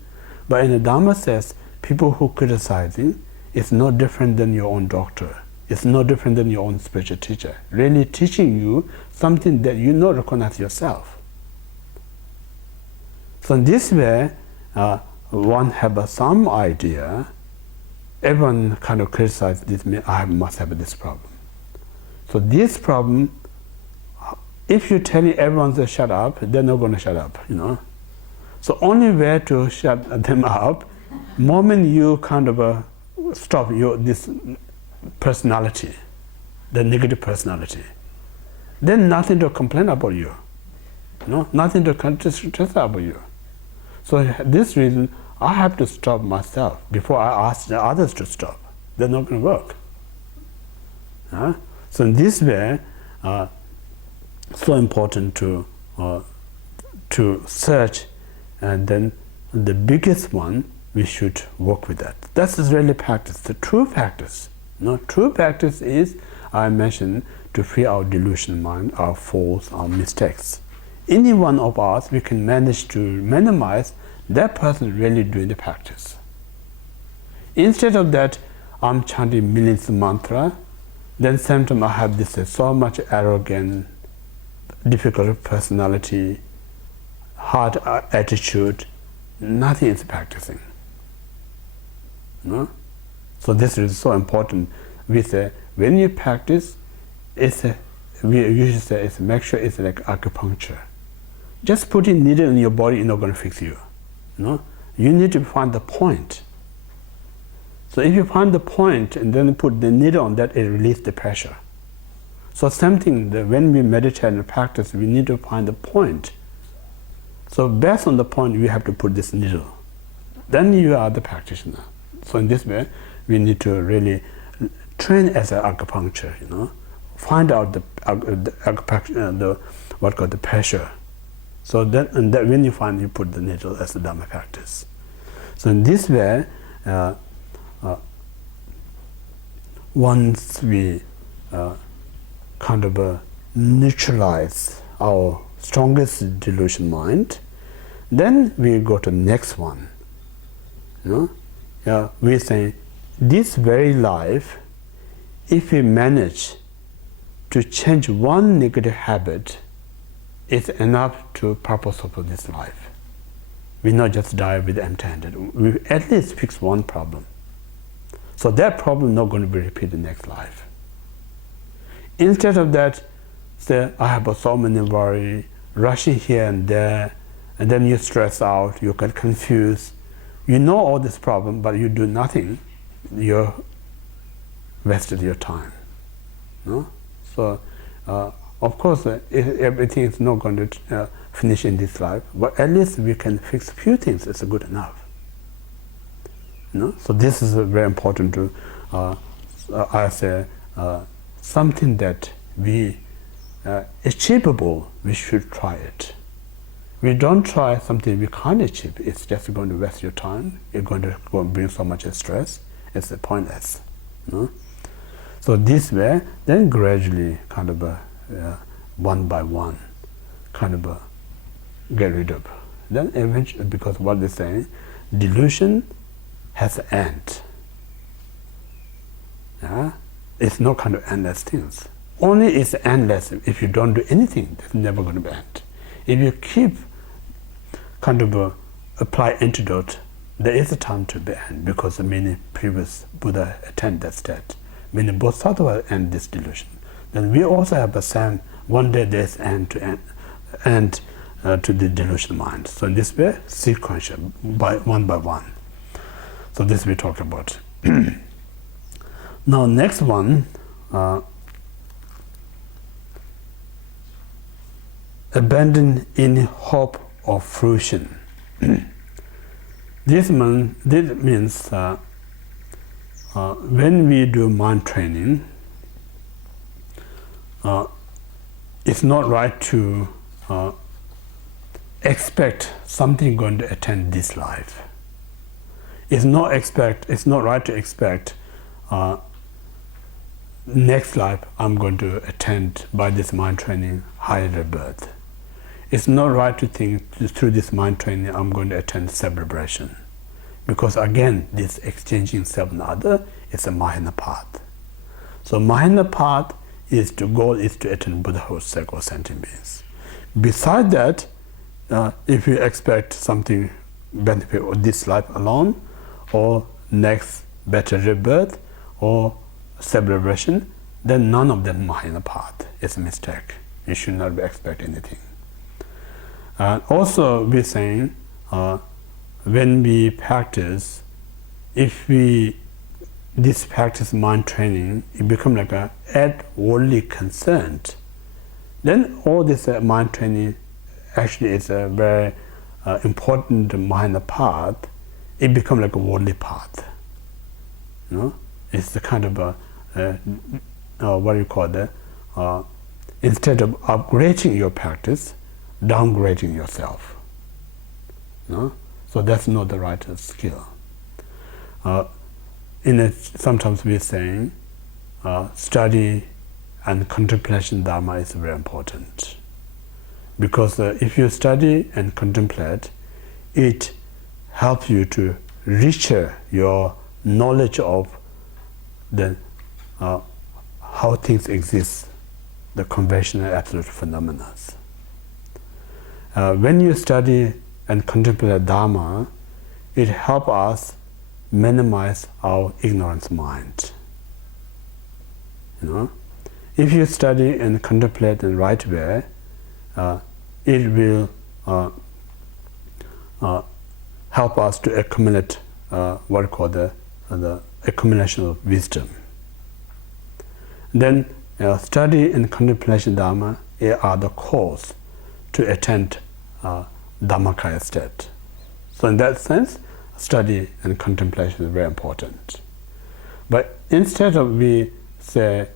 But in the Dharma says, people who criticizing is no different than your own doctor. It's no different than your own spiritual teacher. Really teaching you something that you not recognize yourself. So in this way, one have some idea. Everyone kind of criticizes this, I must have this problem. So this problem, if you tell everyone to shut up, they're not going to shut up, you know. So only way to shut them up, moment you kind of stop this personality, the negative personality, then nothing to complain about you, no, nothing to stress about you. So this reason, I have to stop myself before I ask the others to stop. They're not going to work. So in this way, so important to search, and then the biggest one, we should work with that. That's really practice, the true practice. No, true practice is, I mentioned, to free our delusional mind, our faults, our mistakes. Any one of us, we can manage to minimize that person really doing the practice. Instead of that, I'm chanting millions of mantra, then same time I have this so much arrogant, difficult personality, hard attitude, nothing is practicing. No? So this is so important. We say, when you practice, we usually say, make sure it's like acupuncture. Just putting needle in your body is not going to fix you. No? You need to find the point. So if you find the point and then put the needle on that, it releases the pressure. So same thing, when we meditate and practice, we need to find the point. So based on the point, we have to put this needle. Then you are the practitioner. So in this way, we need to really train as an acupuncture, you know, find out the what called the pressure. So that, and that when you find, you put the needle as the Dhamma practice. So in this way, once we kind of neutralize our strongest delusion mind, then we go to the next one. We say, this very life, if we manage to change one negative habit, it's enough to purpose of this life. We not just die with empty-handed. We at least fix one problem. So that problem not going to be repeated next life. Instead of that, say, I have so many worry, rushing here and there, and then you stress out, you get confused. You know all this problem, but you do nothing. You wasted your time. No? So, of course, everything is not going to finish in this life, but at least we can fix a few things. It's good enough. So this is very important to, I say, something that we achievable. We should try it. We don't try something we can't achieve. It's just going to waste your time. It's going to bring so much stress. It's pointless. So this way, then gradually, kind of one by one, kind of get rid of. Then eventually, because what they're saying, delusion has an end. It's not kind of endless things. Only it's endless if you don't do anything. It's never going to end. If you keep kind of apply antidote, there is a time to be end, because many previous Buddha attained that state. Many Bodhisattvas end this delusion. Then we also have the same. One day there's end to the delusion mind. So in this way, sequential, by one. So this we talk about. Now next one, abandon any hope of fruition. This means when we do mind training, it's not right to expect something going to attend this life. It's not right to expect next life I'm going to attend by this mind training higher birth. It's not right to think through this mind training I'm going to attend self-liberation, because again this exchanging self and other is a Mahayana path. So Mahayana path is to attain Buddhahood, sacred sentient beings. Beside that, if you expect something benefit of this life alone, or next better rebirth, or self-liberation, then none of them Mahayana path. It's a mistake. You should not expect anything. Also, we're saying when we practice, if this practice mind training, it becomes like a outwardly concerned, then all this mind training actually is a very important Mahayana path. It becomes like a worldly path. It's the kind of what do you call that? Instead of upgrading your practice, downgrading yourself. So that's not the right skill. Sometimes we're saying study and contemplation Dharma is very important, because if you study and contemplate, it helps you to richer your knowledge of the how things exist, the conventional absolute phenomena. When you study and contemplate Dharma, it helps us minimize our ignorance mind. If you study and contemplate in the right way, it will help us to accumulate what we call the accumulation of wisdom. Then study and contemplation Dharma are the cause to attain Dhammakaya state. So in that sense, study and contemplation is very important. But instead of we say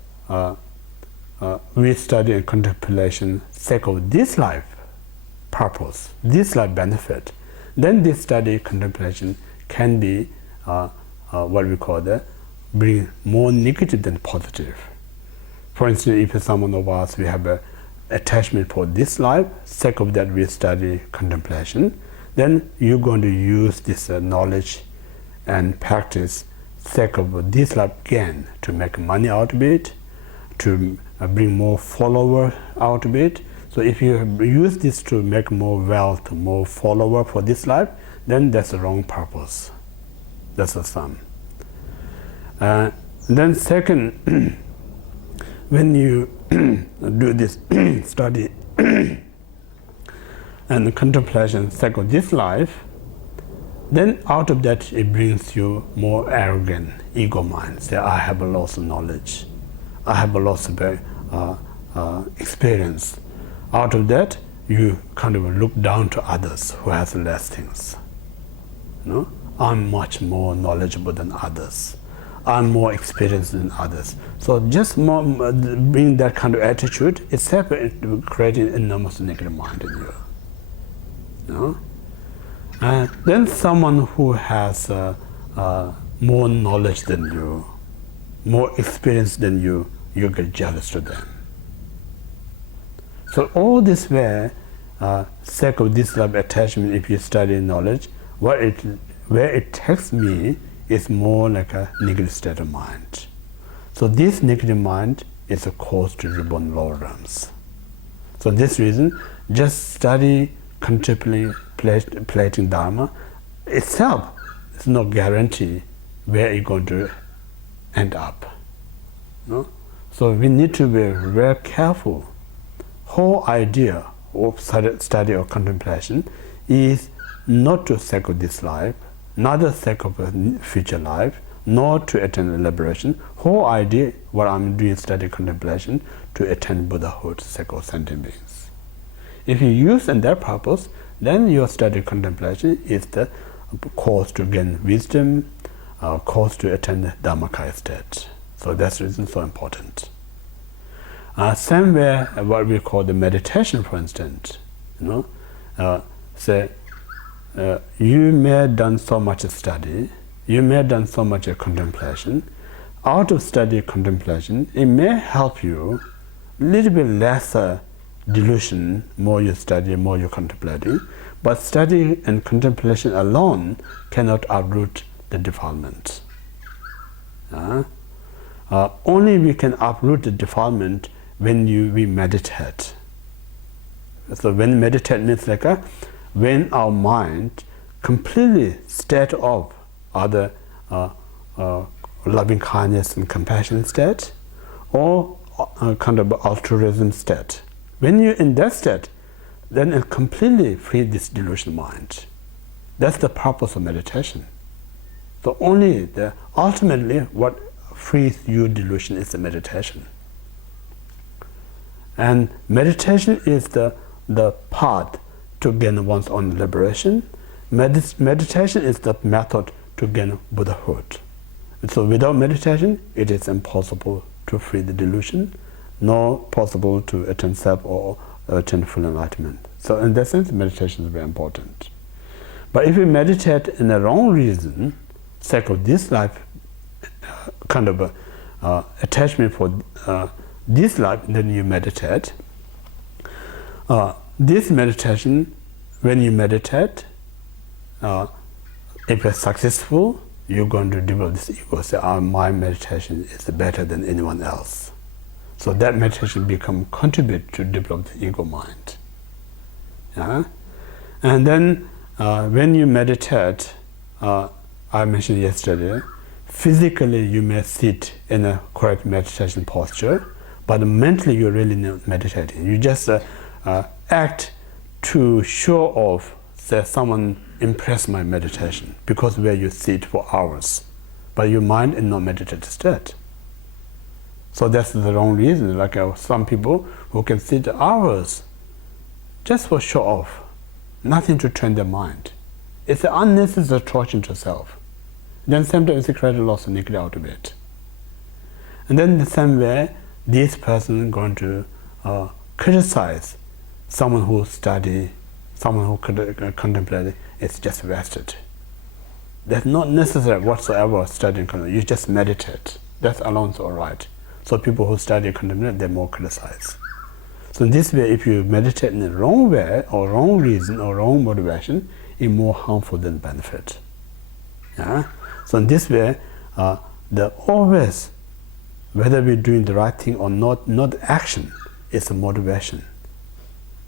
we study and contemplation sake of this life purpose, this life benefit, then this study contemplation can be what we call the bring more negative than positive. For instance, if someone of us, we have a attachment for this life, sake of that we study contemplation, then you're going to use this knowledge and practice sake of this life again to make money out of it, to bring more followers out of it. So if you use this to make more wealth, more follower for this life, then that's the wrong purpose. That's the sum. Then second, when you do this study and contemplation sake of this life, then out of that it brings you more arrogant ego mind. Say, I have a lot of knowledge, I have a lot of experience. Out of that, you kind of look down to others who has less things. You know? I'm much more knowledgeable than others. I'm more experienced than others. So just bring that kind of attitude, itself creating enormous negative mind in you. You know? And then someone who has more knowledge than you, more experience than you get jealous to them. So all this way, sake of this love attachment, if you study knowledge, where it takes me is more like a negative state of mind. So this negative mind is a cause to reborn lower realms. So this reason, just study contemplating Dharma itself is no guarantee where you're going to end up. No? So we need to be very careful. Whole idea of study or contemplation is not to sake of this life, not the sake of a future life, nor to attain liberation. Whole idea, what I'm doing study contemplation, to attain Buddhahood, sake of sentient beings. If you use in that purpose, then your study contemplation is the cause to gain wisdom, cause to attain the Dhamchoe state. So that's the reason so important. Same way, what we call the meditation, for instance, you know, say you may have done so much study, you may have done so much contemplation. Out of study contemplation, it may help you a little bit lesser delusion, more you study, more you contemplating, but study and contemplation alone cannot uproot the defilement. Only we can uproot the defilement when we meditate. So when meditate means like when our mind completely state of other loving kindness and compassion state, or kind of altruism state. When you're in that state, then it completely frees this delusional mind. That's the purpose of meditation. So ultimately what frees you delusion is the meditation. And meditation is the path to gain one's own liberation. Meditation is the method to gain Buddhahood. So without meditation, it is impossible to free the delusion, nor possible to attain self or attain full enlightenment. So in that sense, meditation is very important. But if you meditate in the wrong reason, sake of this life, kind of attachment for this life, then you meditate. This meditation, when you meditate, if it's successful, you're going to develop this ego. Say, my meditation is better than anyone else. So that meditation contribute to develop the ego mind. Yeah? And then when you meditate, I mentioned yesterday, physically you may sit in a correct meditation posture, but mentally you're really not meditating. You just act to show off that someone impressed my meditation, because where you sit for hours, but your mind in no meditative state. So that's the wrong reason. Like some people who can sit hours just for show off, nothing to train their mind. It's an unnecessary torture to self. Then sometimes it creates a loss of negative out of it. And then the same way, this person going to criticize someone who study, someone who contemplate, it's just wasted. That's not necessary whatsoever studying contemplation. You just meditate. That alone is all right. So people who study contemplation, they're more criticized. So in this way, if you meditate in the wrong way, or wrong reason, or wrong motivation, it's more harmful than benefit. Yeah? So in this way, the always, whether we're doing the right thing or not action, is a motivation.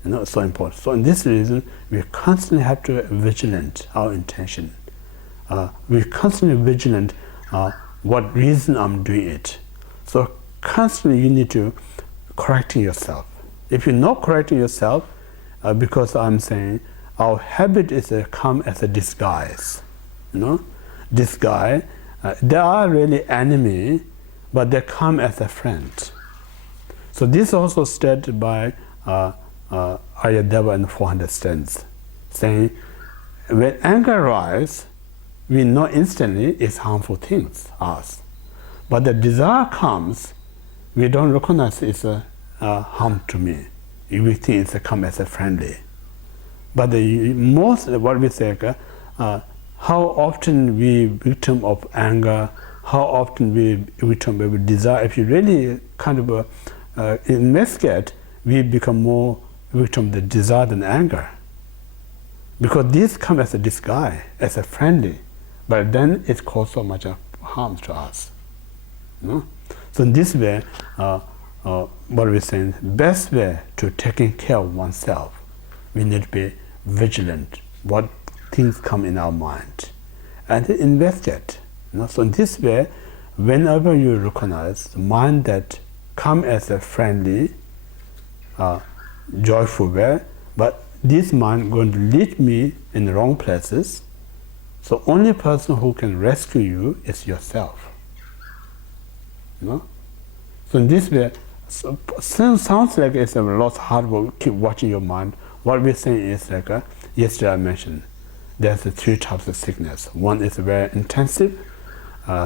You know, it's so important. So in this reason, we constantly have to be vigilant our intention. We're constantly vigilant what reason I'm doing it. So constantly you need to correcting yourself. If you're not correcting yourself, because I'm saying our habit is come as a disguise. You know, disguise. They are really enemy, but they come as a friend. So this also stated by Ayadeva in the 400 stanzas, saying when anger arises, we know instantly it's harmful things us, but the desire comes, we don't recognize it's a harm to me. We think it's come as a friendly. But the most what we say, how often we victim of anger, how often we victim of desire. If you really kind of investigate, we become more victim of the desire than anger, because these come as a disguise, as a friendly. But then it causes so much harm to us. You know? So in this way, what we're saying, best way to taking care of oneself, we need to be vigilant what things come in our mind and investigate. You know? So in this way, whenever you recognize the mind that come as a friendly, joyful way, but this mind going to lead me in the wrong places, so only person who can rescue you is yourself. You know? So in this way, sounds like it's a lot of hard work, keep watching your mind. What we're saying is like, yesterday I mentioned, there's 3 types of sickness. One is very intensive,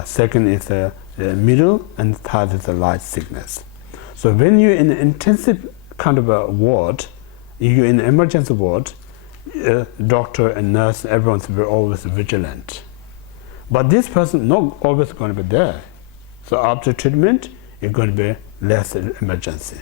second is a middle, and third is a light sickness. So when you're in an intensive kind of a ward, you're in an emergency ward, doctor and nurse, everyone's always vigilant. But this person not always going to be there. So after treatment, it's going to be less emergency.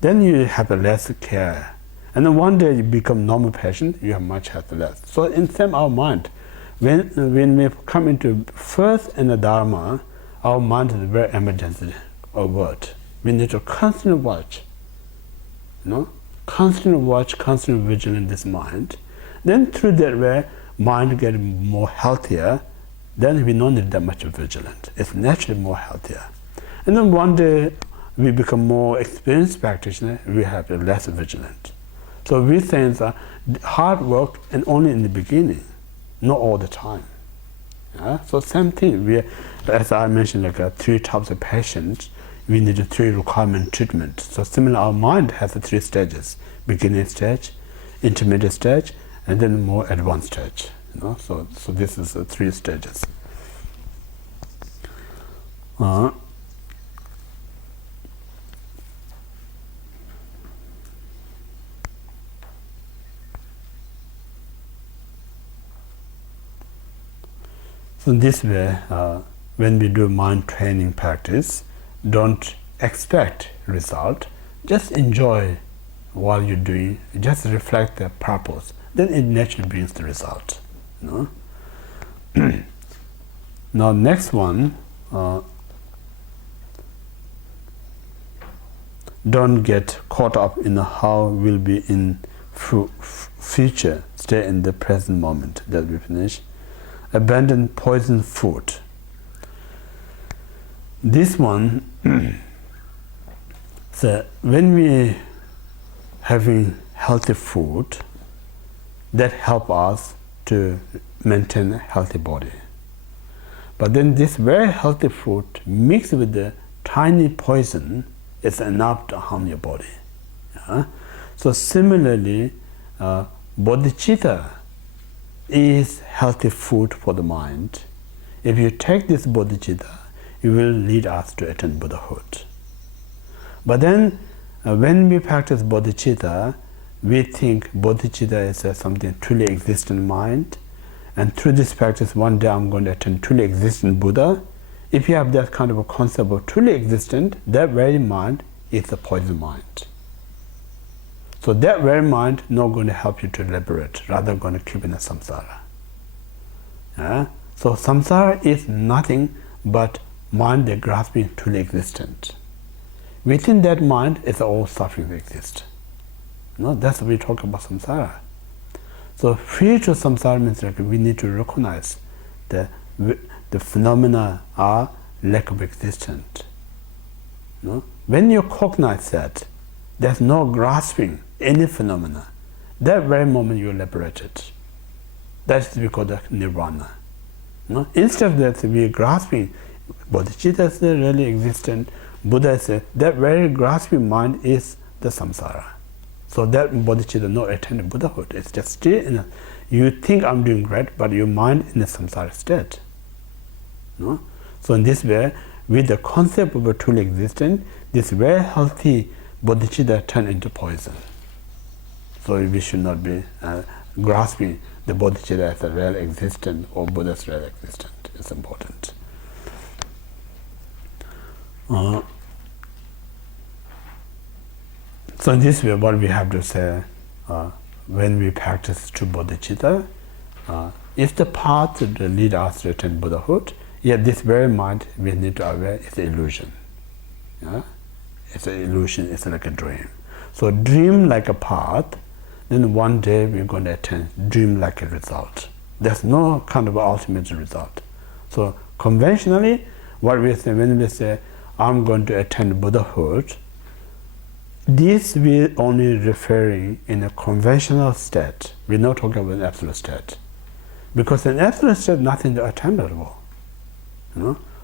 Then you have less care. And then one day you become normal patient, you have much less. So in same our mind, when we come into first in the Dharma, our mind is very emergency word. We need to constantly watch. You know? Constantly watch, constantly vigilant this mind. Then through that way, mind get more healthier, then we don't need that much vigilant. It's naturally more healthier. And then one day we become more experienced practitioner, we have less vigilant. So we think that hard work and only in the beginning, not all the time. Yeah? So same thing, we, as I mentioned, like 3 types of patients, we need a 3 requirement treatment. So similar, our mind has 3 stages: beginning stage, intermediate stage, and then more advanced stage. You know, so this is 3 stages. So in this way, when we do mind training practice, don't expect result, just enjoy while you're doing, just reflect the purpose, then it naturally brings the result. You know? Now next one, don't get caught up in how will be in future, stay in the present moment. That we finish. Abandon poison food. This one, so when we having healthy food, that help us to maintain a healthy body. But then this very healthy food mixed with the tiny poison is enough to harm your body. Yeah? So similarly, bodhicitta is healthy food for the mind. If you take this bodhicitta, it will lead us to attain Buddhahood. But then, when we practice bodhicitta, we think bodhicitta is something truly existent mind, and through this practice, one day I'm going to attain truly existent Buddha. If you have that kind of a concept of truly existent, that very mind is the poison mind. So that very mind not going to help you to liberate, rather going to keep in the samsara. So samsara is nothing but mind that grasping truly existent. Within that mind is all suffering that exists. That's what we talk about samsara. So free to samsara means like we need to recognize the phenomena are lack of existence. When you recognize that, there's no grasping any phenomena, that very moment you're liberated. That's what we call the nirvana. Instead of that, we're grasping bodhicitta is really existent, Buddha is that very grasping mind is the samsara. So that bodhicitta not attaining Buddhahood. It's just still in you think I'm doing great, but your mind in the samsara state. So in this way, with the concept of a truly existent, this very healthy bodhicitta turn into poison. So we should not be grasping the bodhicitta as a real existent or Buddha's real existent. It's important. So in this way, what we have to say, when we practice true bodhicitta, is the path that lead us to attain Buddhahood, yet this very mind we need to aware is an illusion. It's an illusion, it's like a dream. So dream like a path, then one day we're going to attain dream like a result. There's no kind of ultimate result. So conventionally, what we say when we say, I'm going to attain Buddhahood, this we're only referring in a conventional state. We're not talking about an absolute state. Because in absolute state, nothing to attain at all.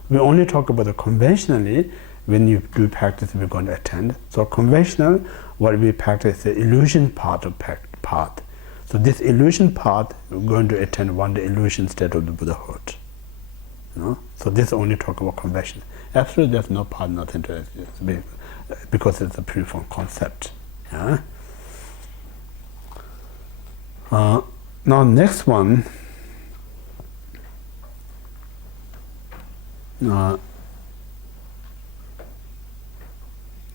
We only talk about the conventionally, when you do practice, we're going to attend. So conventional, what we practice is the illusion part of path. So this illusion path, we're going to attend one day illusion state of the Buddhahood. So this only talk about convention. Absolutely, there's no path, nothing to it, because it's a pure concept. Now next one.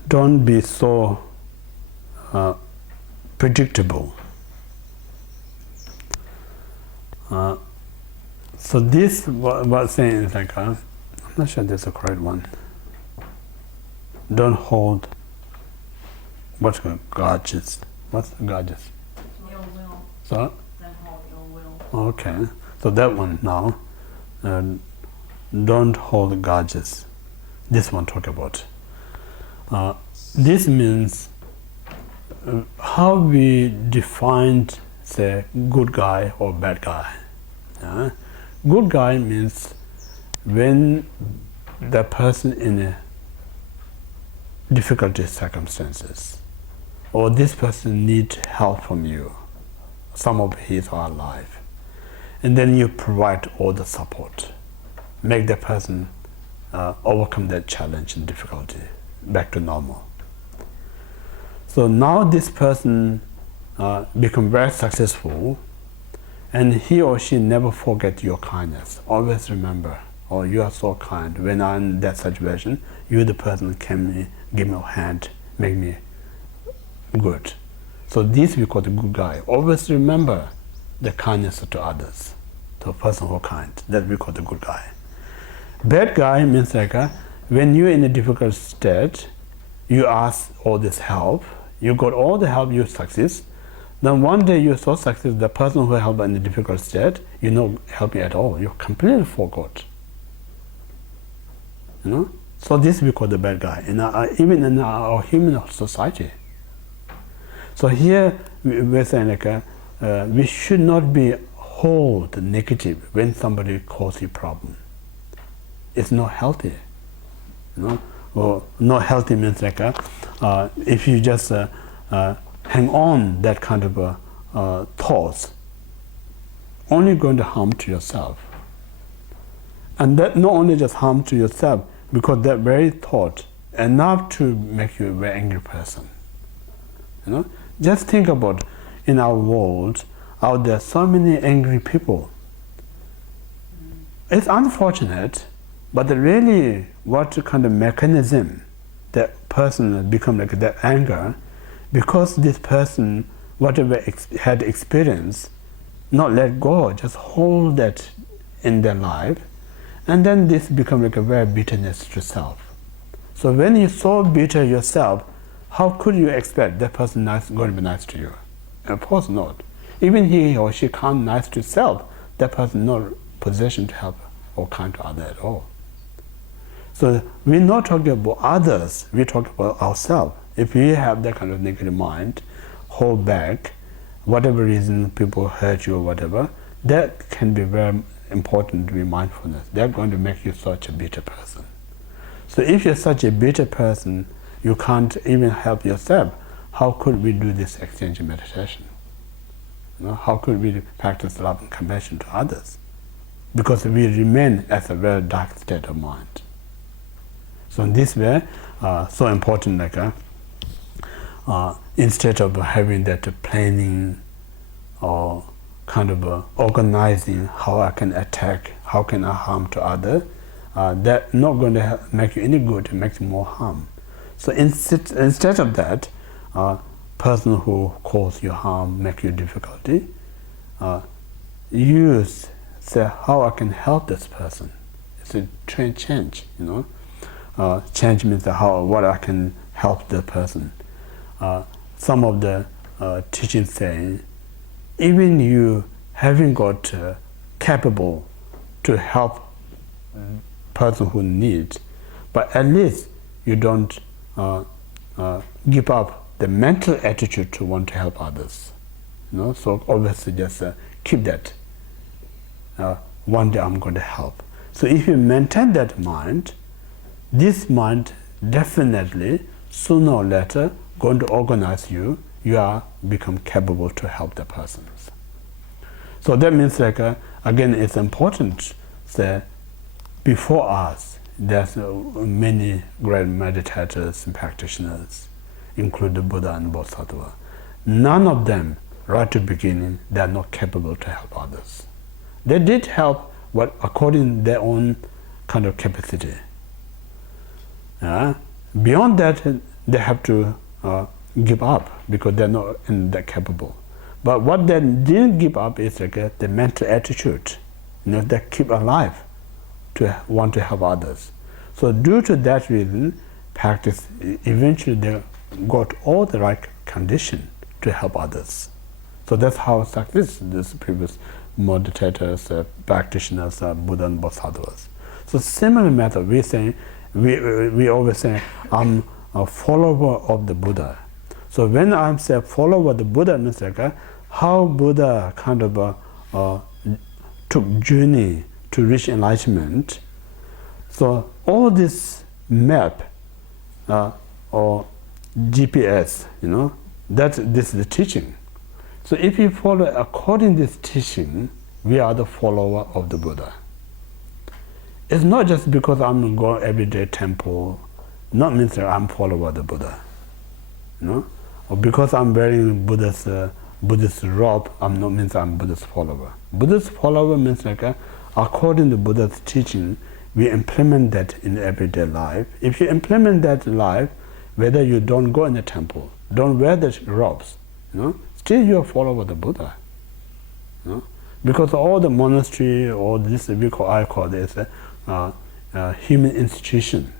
Don't be so predictable. So this what saying is like I'm not sure that's the correct one. Don't hold what's called grudges. What's the grudges? Ill will. So? Don't hold ill will. Okay. So that one now. Don't hold grudges. This one talk about. This means how we defined, say, good guy or bad guy. Good guy means when the person in a difficult circumstances, or this person needs help from you, some of his or her life, and then you provide all the support, make the person overcome that challenge and difficulty, back to normal. So now this person become very successful, and he or she never forget your kindness. Always remember, oh, you are so kind. When I'm in that situation, you the person came, give me a hand, make me good. So this we call the good guy. Always remember the kindness to others, to a person who kind. That we call the good guy. Bad guy means like when you're in a difficult state, you ask all this help, you got all the help, you success. Then one day you're so successful, the person who helped in a difficult state, you not helping at all. You completely forgot. So this we call the bad guy, even in our human society. So here we're saying like we should not be hold negative when somebody causes you problem. It's not healthy. Or not healthy means like if you just hang on that kind of thoughts, only going to harm to yourself. And that not only just harm to yourself, because that very thought enough to make you a very angry person. Just think about in our world, out there so many angry people. It's unfortunate, but really what kind of mechanism that person become like that anger, because this person, whatever had experienced, not let go, just hold that in their life, and then this become like a very bitterness to self. So when you're so bitter yourself, how could you expect that person going to be nice to you? Of course not. Even he or she can't nice to self, that person not position to help or kind to other at all. So we're not talking about others, we're talking about ourselves. If we have that kind of negative mind, hold back, whatever reason people hurt you or whatever, that can be very important to be mindfulness. They're going to make you such a bitter person. So if you're such a bitter person, you can't even help yourself. How could we do this exchange meditation? How could we practice love and compassion to others? Because we remain as a very dark state of mind. So in this way, so important, like instead of having that planning or kind of organizing how I can attack, how can I harm to others, that's not going to make you any good, it makes you more harm. So instead of that, person who cause you harm, make you difficulty, say how I can help this person. It's a change, change means what I can help the person. Some of the teachings saying, even you having got capable to help person who needs, but at least you don't give up the mental attitude to want to help others. So obviously just keep that. One day I'm going to help. So if you maintain that mind, this mind definitely sooner or later going to organize you. You are become capable to help the persons. So that means like again, it's important that before us there's many great meditators and practitioners, including the Buddha and Bodhisattva. None of them, right to the beginning, they are not capable to help others. They did help according to their own kind of capacity. Beyond that, they have to give up because they're not that capable. But what they didn't give up is like the mental attitude, that keep alive to want to help others. So due to that reason, practice, eventually they got all the right condition to help others. So that's how success this previous meditators, practitioners, Buddha and Bodhisattvas. So similar method, we always say, I'm a follower of the Buddha. So when I'm say follower of the Buddha, means like how Buddha kind of took journey to reach enlightenment. So all this map or GPS, this is the teaching. So if you follow according to this teaching, we are the follower of the Buddha. It's not just because I'm going everyday temple, not means that I'm follower of the Buddha. Or because I'm wearing Buddhist robe, I'm not means I'm Buddhist follower. Buddhist follower means like according to Buddha's teaching, we implement that in everyday life. If you implement that life, whether you don't go in the temple, don't wear the robes, still you're a follower of the Buddha. Because all the monastery, all this I call this human institution.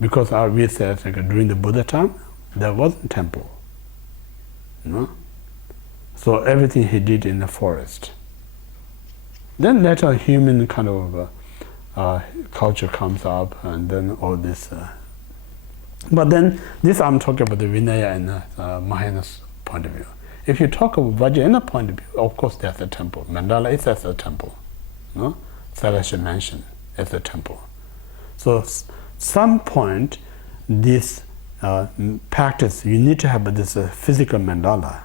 Because we said like, during the Buddha time, there wasn't temple. So everything he did in the forest. Then later human kind of culture comes up, and then all this. But then this I'm talking about the Vinaya and Mahayana's point of view. If you talk about Vajrayana point of view, of course there's a temple. Mandala is as a temple. Celestial mansion is a temple. So some point this practice, you need to have this physical mandala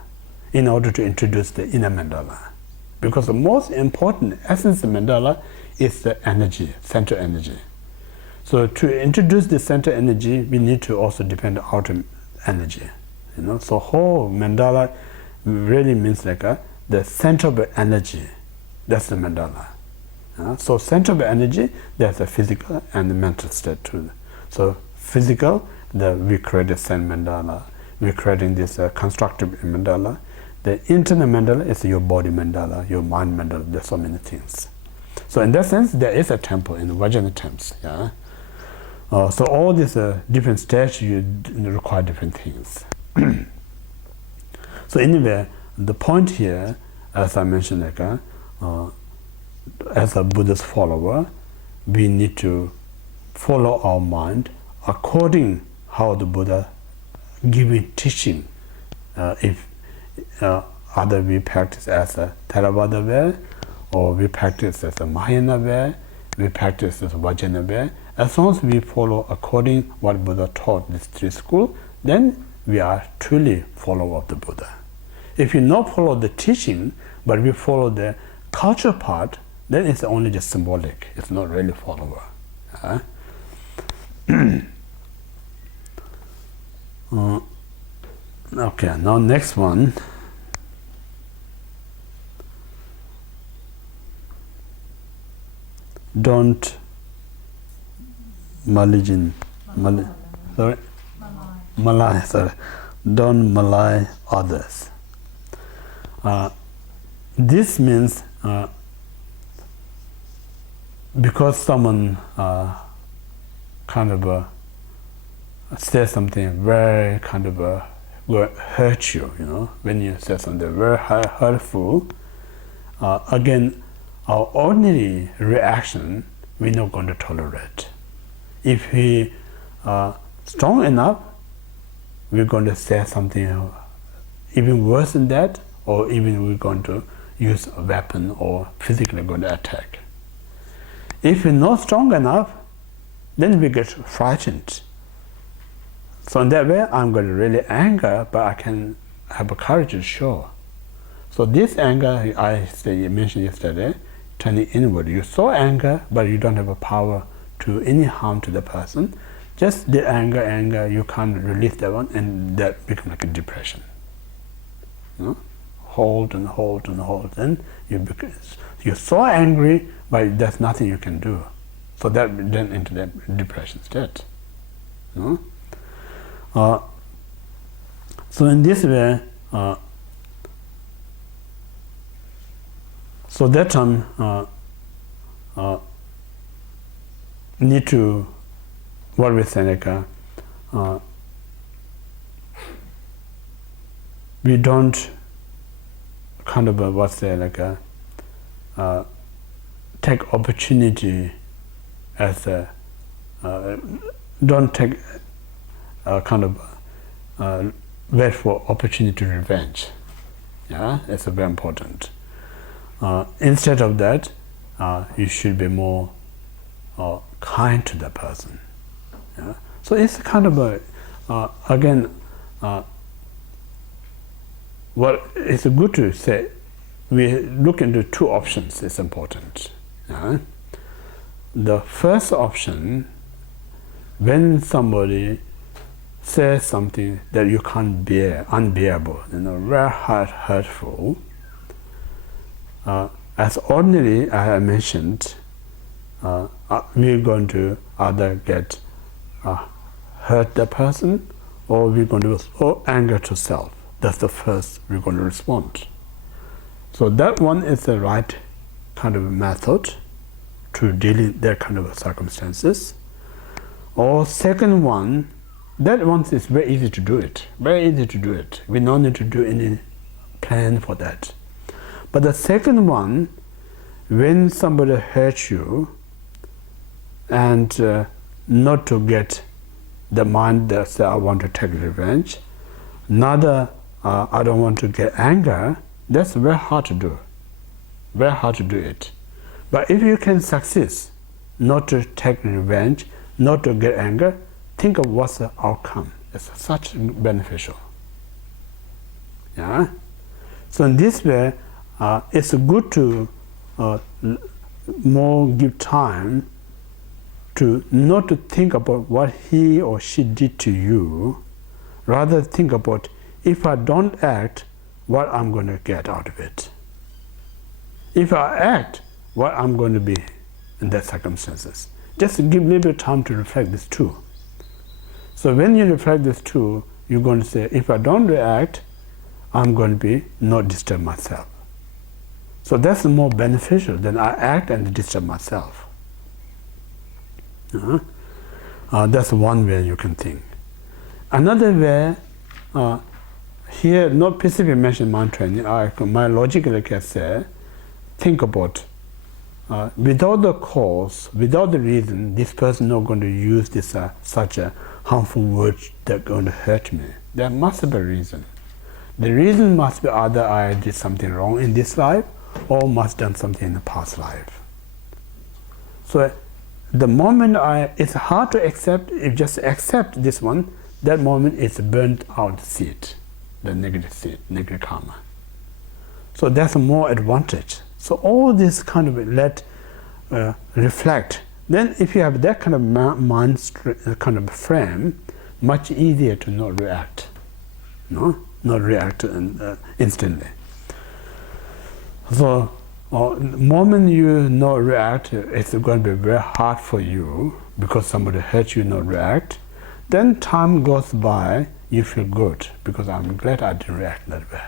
in order to introduce the inner mandala. Because the most important essence of mandala is the energy, center energy. So to introduce the center energy, we need to also depend on outer energy. So whole mandala really means like the center of energy. That's the mandala. So center of energy, there's a physical and a mental state too. So physical, we create a sand mandala. We're creating this constructive mandala. The internal mandala is your body mandala, your mind mandala. There's so many things. So in that sense, there is a temple in the Vajrayana temples. Yeah. So all these different stages you require different things. So anyway, the point here, as I mentioned, as a Buddhist follower, we need to follow our mind according how the Buddha giving teaching. If either we practice as a Theravada way, or we practice as a Mahayana way, we practice as a Vajrayana way, as long as we follow according what Buddha taught these three schools, then we are truly follower of the Buddha. If we not follow the teaching, but we follow the culture part, then it's only just symbolic. It's not really follower. Okay, now next one. Don't malign. Sorry? Malay, sorry. Don't malign others. This means because someone kind of says something very kind of will hurt you, when you say something very hurtful, again, our ordinary reaction we're not going to tolerate. If we are strong enough, we're going to say something even worse than that, or even we're going to use a weapon or physically going to attack. If we're not strong enough, then we get frightened. So in that way, I'm going to really anger, but I can have a courage to show. So this anger, I mentioned yesterday, turning inward. You saw anger, but you don't have a power to any harm to the person. Just the anger, you can't release that one, and that becomes like a depression. Hold and hold and hold. Then you're so angry, but there's nothing you can do. So that then into the depression state. So in this way, so that time need to what we say we don't kind of take opportunity as a don't take kind of wait for opportunity to revenge. Yeah, it's very important. Instead of that, you should be more kind to the person. Yeah? So it's kind of again, what it's good to say. We look into two options. It's important. Yeah? The first option, when somebody says something that you can't bear, unbearable, very hurtful. As ordinary, I have mentioned, we're going to either get hurt the person, or we're going to anger to self. That's the first we're going to respond. So that one is the right kind of method to deal with that kind of circumstances. Or second one, that one is very easy to do it. Very easy to do it. We don't need to do any plan for that. But the second one, when somebody hurts you, and not to get the mind that says, I want to take revenge, another, I don't want to get anger, that's very hard to do. Very hard to do it. But if you can succeed not to take revenge, not to get anger, think of what's the outcome. It's such beneficial. Yeah? So in this way, it's good to more give time to not to think about what he or she did to you, rather think about, if I don't act, what I'm going to get out of it. If I act, what I'm going to be in that circumstances. Just give a little bit of time to reflect this too. So when you reflect this too, you're going to say, if I don't react, I'm going to be not disturb myself. So that's more beneficial than I act and disturb myself. That's one way you can think. Another way, here, not specifically mentioned mind training, my logically can say, think about, without the cause, without the reason, this person is not going to use this such a harmful word that's going to hurt me. There must be a reason. The reason must be either I did something wrong in this life, or must have done something in the past life. So the moment it's hard to accept, if just accept this one, that moment it's burnt out seed, the negative seed, negative karma. So that's a more advantage. So all this kind of reflect. Then if you have that kind of mind kind of frame, much easier to not react. No? Not react instantly. So the moment you not react, it's going to be very hard for you because somebody hurt you not react. Then time goes by, you feel good because I'm glad I didn't react that way.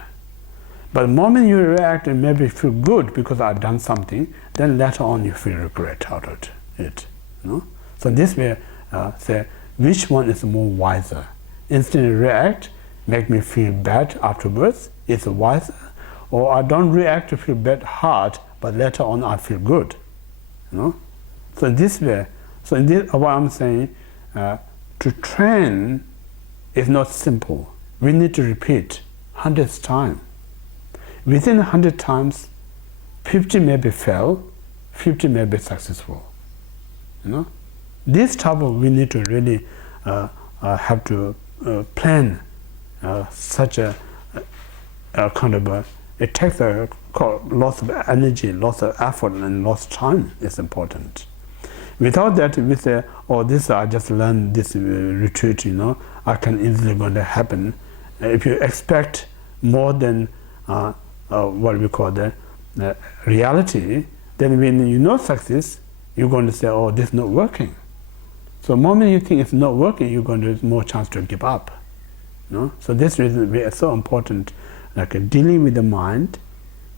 But the moment you react and maybe feel good because I've done something, then later on you feel regret out of it. No? So this way, say which one is more wiser? Instantly react, make me feel bad afterwards, is wiser, or I don't react to feel bad hard, but later on I feel good. No? So this way, so in this, what I'm saying, to train is not simple. We need to repeat 100 times. Within 100 times, 50 maybe fail, 50 may be successful. You know, this type of we need to really have to plan such a kind of it takes a lots of energy, lots of effort, and lots of time is important. Without that, we say, oh, this I just learned this retreat, you know, I can easily going to happen. If you expect more than what we call the reality, then when you know success, you're going to say, oh, this is not working. So the moment you think it's not working, you're going to have more chance to give up. No? So this reason it's so important. Like dealing with the mind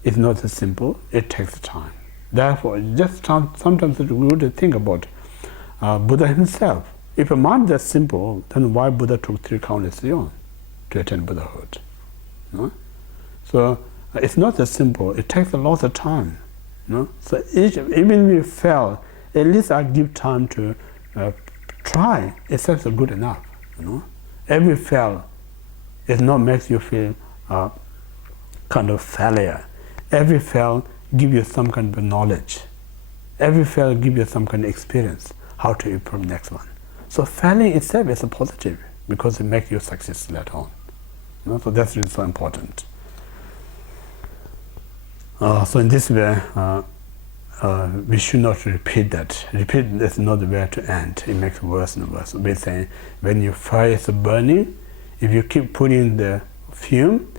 is not as simple, it takes time. Therefore, just sometimes it's good to think about Buddha himself. If a mind is simple, then why Buddha took 3 countless years to attain Buddhahood? No? So it's not as simple, it takes a lot of time. No? So even if we fail, at least I give time to try, it's also good enough. You know? Every fail is not makes you feel kind of failure. Every fail give you some kind of knowledge. Every fail give you some kind of experience, how to improve next one. So failing itself is a positive because it makes you success later on. You know? So that's really so important. So in this way, we should not repeat that. Repeat is not the way to end. It makes worse and worse. We're saying when your fire is burning, if you keep putting the fume,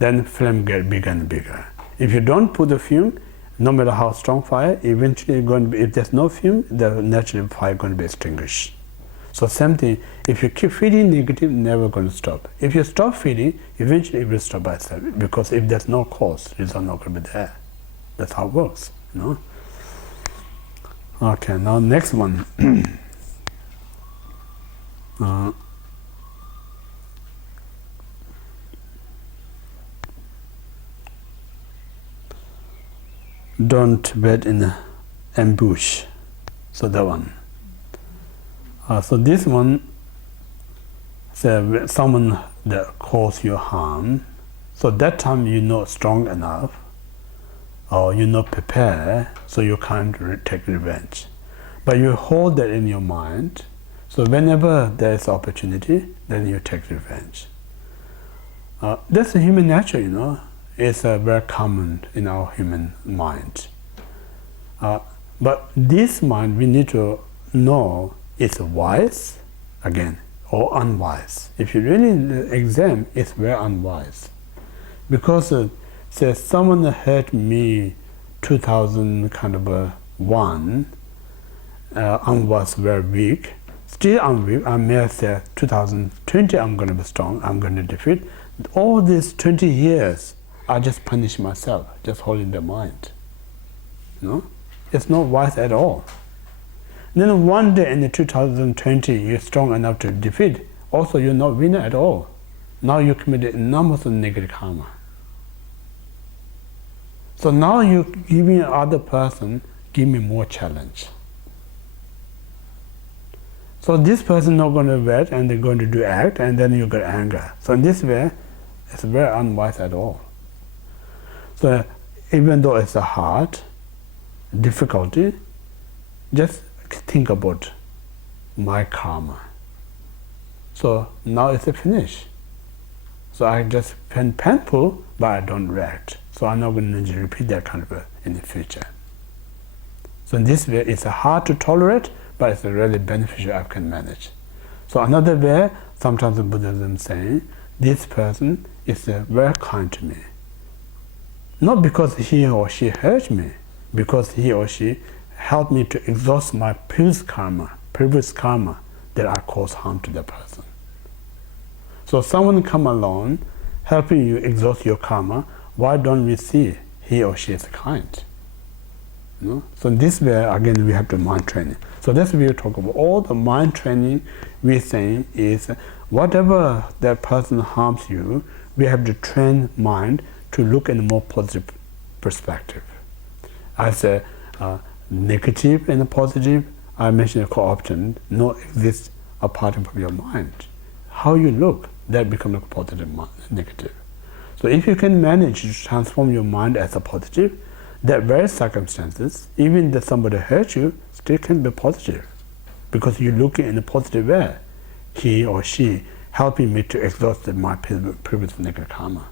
then flame get bigger and bigger. If you don't put the fume, no matter how strong fire, eventually going to be, if there's no fume, the natural fire going to be extinguished. So same thing, if you keep feeding negative, never going to stop. If you stop feeding, eventually it will stop by itself. Because if there's no cause, result not going to be there. That's how it works. You know? Okay, now next one. Don't wait in an ambush. So that one. So this one, say someone that cause you harm, so that time you're not strong enough, or you're not prepared, so you can't take revenge. But you hold that in your mind, so whenever there's opportunity, then you take revenge. That's a human nature, you know. It's very common in our human mind. But this mind, we need to know it's wise, again, or unwise. If you really examine, it's very unwise. Because say someone hurt me 2001, I was very weak. Still I'm weak. I may say 2020 I'm going to be strong. I'm going to defeat. All these 20 years, I just punish myself, just holding the mind. It's not wise at all. Then one day in the 2020, you're strong enough to defeat. Also, you're not winner at all. Now you committed enormous negative karma. So now you're giving other person, give me more challenge. So this person not going to wait and they're going to do act, and then you get anger. So in this way, it's very unwise at all. So even though it's a hard difficulty, just think about my karma. So now it's a finish. So I just painful, but I don't react. So I'm not going to repeat that kind of in the future. So in this way, it's hard to tolerate, but it's really beneficial I can manage. So another way, sometimes the Buddhism saying, this person is very kind to me. Not because he or she hurt me, because he or she helped me to exhaust my previous karma that I caused harm to the person. So someone come along, helping you exhaust your karma, why don't we see he or she is kind? So in this way, again, we have the mind training. So that's what we talk about. All the mind training we're saying is, whatever that person harms you, we have to train mind to look in a more positive perspective. I say negative and positive, I mentioned co-option, no exists apart from your mind. How you look, that becomes a positive, negative. So if you can manage to transform your mind as a positive, that very circumstances, even that somebody hurt you, still can be positive. Because you're looking in a positive way. He or she helping me to exhaust my previous negative karma.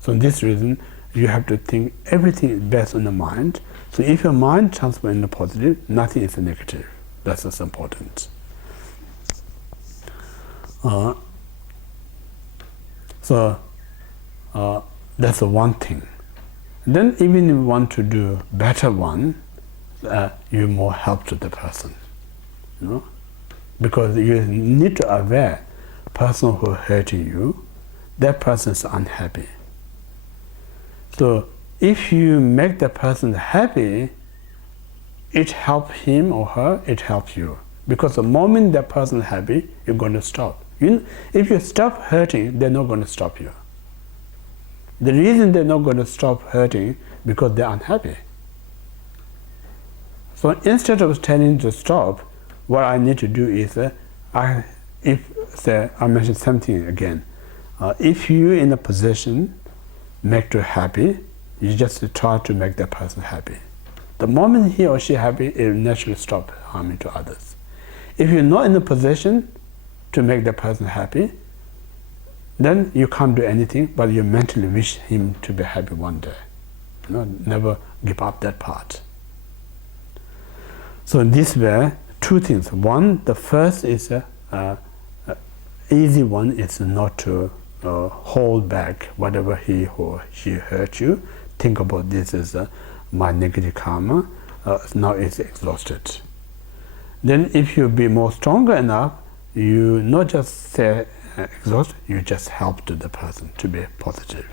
So in this reason, you have to think everything is based on the mind. So if your mind transforms into positive, nothing is negative. That's what's important. That's the one thing. Then even if you want to do better one, you more help to the person. Because you need to aware person who hurting you, that person is unhappy. So if you make the person happy, it helps him or her, it helps you. Because the moment that person is happy, you're going to stop. If you stop hurting, they're not going to stop you. The reason they're not going to stop hurting because they're unhappy. So instead of telling to stop, what I need to do is, I mentioned something again. If you're in a position make you happy, you just try to make that person happy. The moment he or she happy, it will naturally stop harming to others. If you're not in a position to make that person happy, then you can't do anything, but you mentally wish him to be happy one day. Never give up that part. So in this way, two things. One, the first is easy one is not to hold back whatever he or she hurt you. Think about this as my negative karma. Now it's exhausted. Then if you be more stronger enough, you not just say exhaust, you just help to the person to be positive.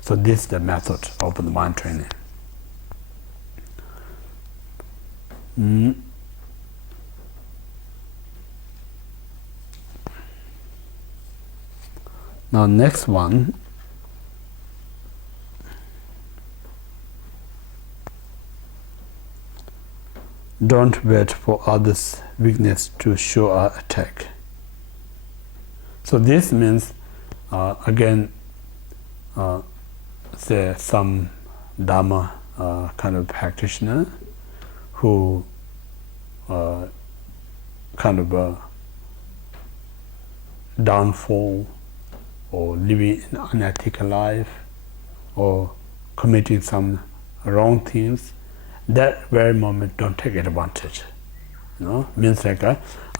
So this is the method of the mind training. Now next one, don't wait for others' weakness to show our attack. So this means, again, say some Dharma kind of practitioner who kind of downfall or living an unethical life or committing some wrong things, that very moment don't take advantage. Means like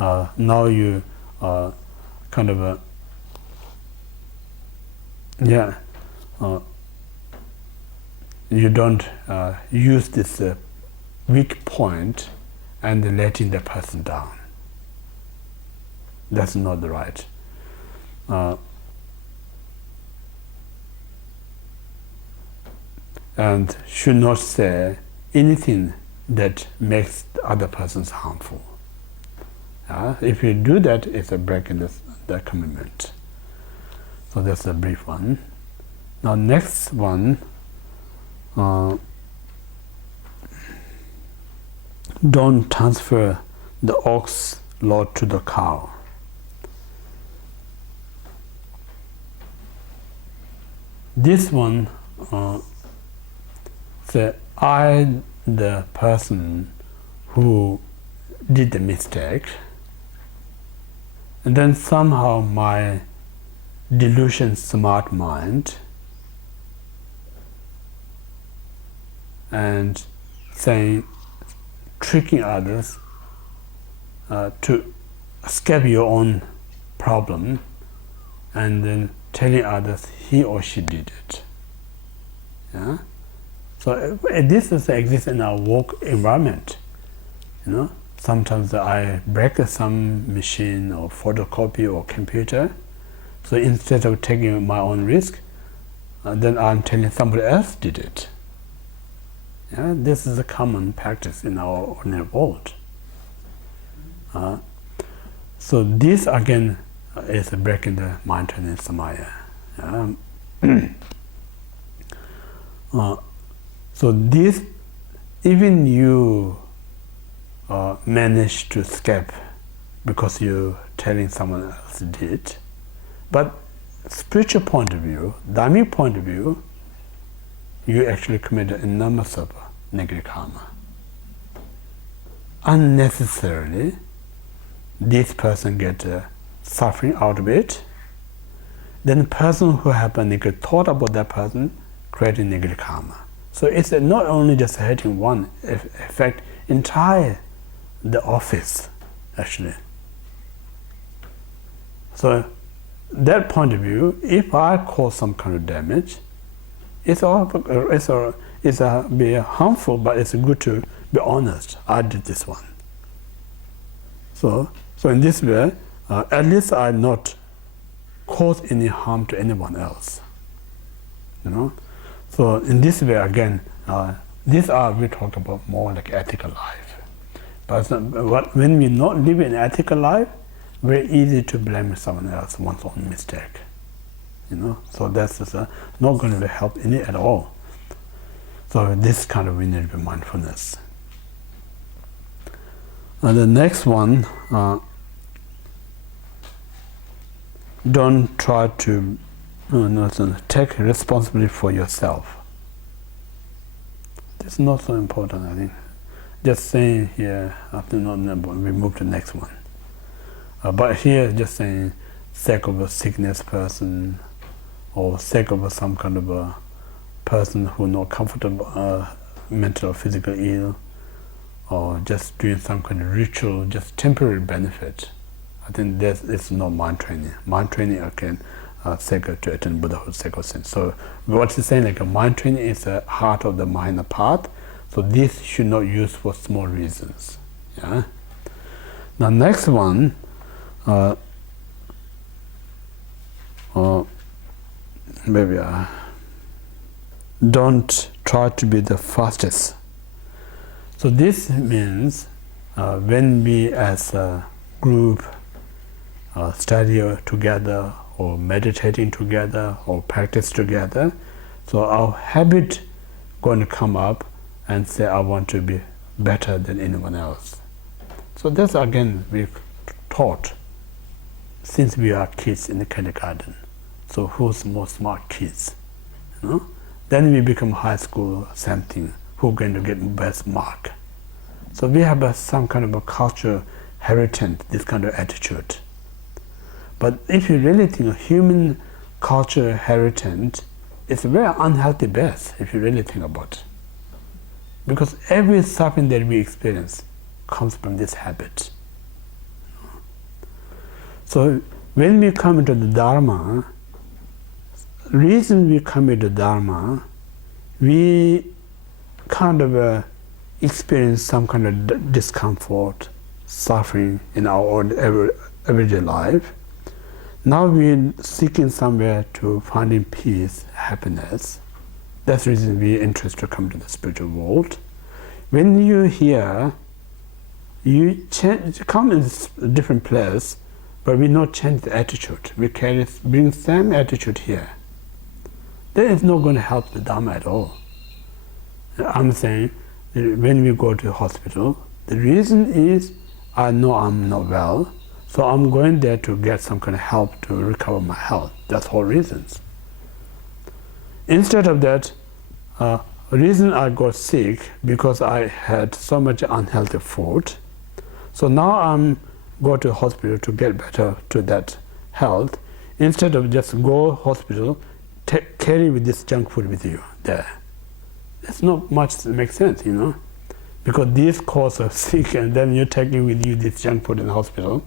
now you kind of you don't use this weak point and letting the person down. That's not right. And should not say anything that makes the other persons harmful. If you do that, it's a break in the commitment. So that's a brief one. Now next one, don't transfer the ox load to the cow. This one, the person who did the mistake, and then somehow my delusion smart mind and saying, tricking others to escape your own problem, and then telling others he or she did it. Yeah? So this exists in our work environment. You know, sometimes I break some machine or photocopy or computer. So instead of taking my own risk, then I'm telling somebody else did it. Yeah, this is a common practice in our ordinary world. So this again is breaking the mind training samaya. So this, even you manage to escape because you're telling someone else did, but spiritual point of view, dhammic point of view, you actually committed enormous of negative karma. Unnecessarily, this person gets suffering out of it. Then the person who have a negative thought about that person creating negative karma. So it's not only just hurting one, affect entire the office actually. So that point of view, if I cause some kind of damage, it's be harmful, but it's good to be honest. I did this one. So in this way, at least I not cause any harm to anyone else. You know. So in this way, again, we talk about more like ethical life. But when we not live an ethical life, very easy to blame someone else one's own mistake. You know, so that's not going to help any at all. So this kind of we need to be mindfulness. The next one, don't try to take responsibility for yourself. It's not so important, I think. Just saying here, after we move to the next one. But here, just saying, sake of a sickness person, or sake of some kind of a person who not comfortable, mental or physical ill, or just doing some kind of ritual, just temporary benefit. I think it's not mind training. Mind training again, sacred to attend Buddhahood, sacred sense. So what he's saying, like a mind training is the heart of the minor part. So this should not use for small reasons. Yeah. Now next one, maybe don't try to be the fastest. So this means when we as a group study together, or meditating together, or practice together, so our habit going to come up and say, I want to be better than anyone else. So that's again we've taught since we are kids in the kindergarten. So who's more smart kids? You know? Then we become high school, same thing. Who's going to get best mark? So we have some kind of a culture heritage, this kind of attitude. But if you really think of human culture heritage, it's a very unhealthy base if you really think about it. Because every suffering that we experience comes from this habit. So when we come into the Dharma, reason we come into Dharma we kind of experience some kind of discomfort, suffering in our own everyday life. Now we're seeking somewhere to finding peace, happiness. That's the reason we're interested to come to the spiritual world. When you hear, you come in a different place, but we not change the attitude. We bring same attitude here. Then it's not going to help the Dharma at all. I'm saying that when we go to the hospital, the reason is I know I'm not well, so I'm going there to get some kind of help to recover my health. That's all reasons. Instead of that, reason I got sick because I had so much unhealthy food. So now I'm go to hospital to get better to that health. Instead of just go hospital, carry with this junk food with you there. That's not much makes sense, you know, because this cause of sick and then you're taking with you this junk food in the hospital.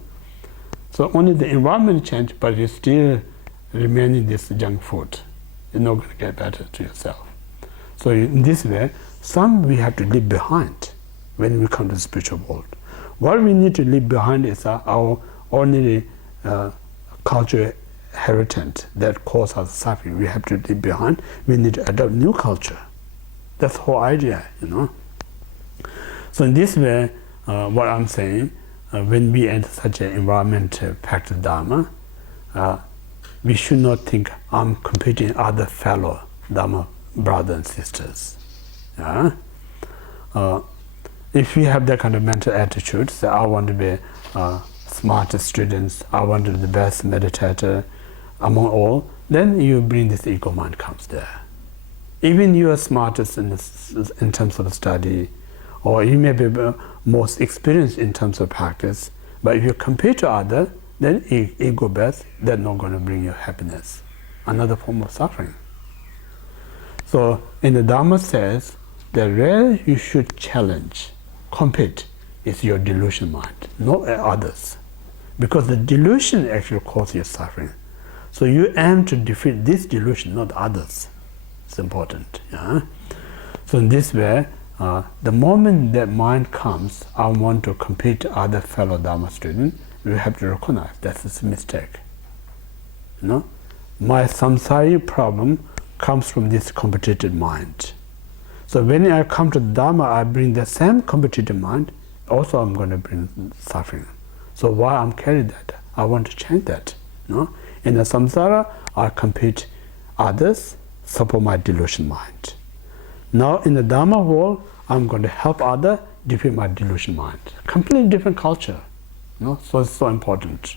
So only the environment change, but you still remaining this junk food. You're not going to get better to yourself. So in this way, some we have to leave behind when we come to the spiritual world. What we need to leave behind is our ordinary culture heritage that causes us suffering. We have to leave behind. We need to adopt new culture. That's the whole idea, you know. So in this way, what I'm saying, when we enter such an environment practice Dharma, we should not think I'm competing other fellow Dharma brothers and sisters. Yeah? If we have that kind of mental attitude, say I want to be smartest students, I want to be the best meditator among all, then you bring this ego mind comes there. Even you are smartest in terms of study, or you may be most experienced in terms of practice, but if you compare to others, then ego best, they're not going to bring you happiness. Another form of suffering. So in the Dharma says that where you should challenge, compete, is your delusion mind, not others. Because the delusion actually causes your suffering. So you aim to defeat this delusion, not others. It's important. Yeah? So in this way, the moment that mind comes, I want to compete with other fellow Dharma students, we have to recognize that's a mistake. You know? My samsaric problem comes from this competitive mind. So when I come to the Dharma, I bring the same competitive mind, also I'm going to bring suffering. So why I'm carrying that? I want to change that. You know? In the samsara, I compete others, support my delusion mind. Now in the Dharma world, I'm going to help others defeat my delusion mind. Completely different culture. You know? So it's so important.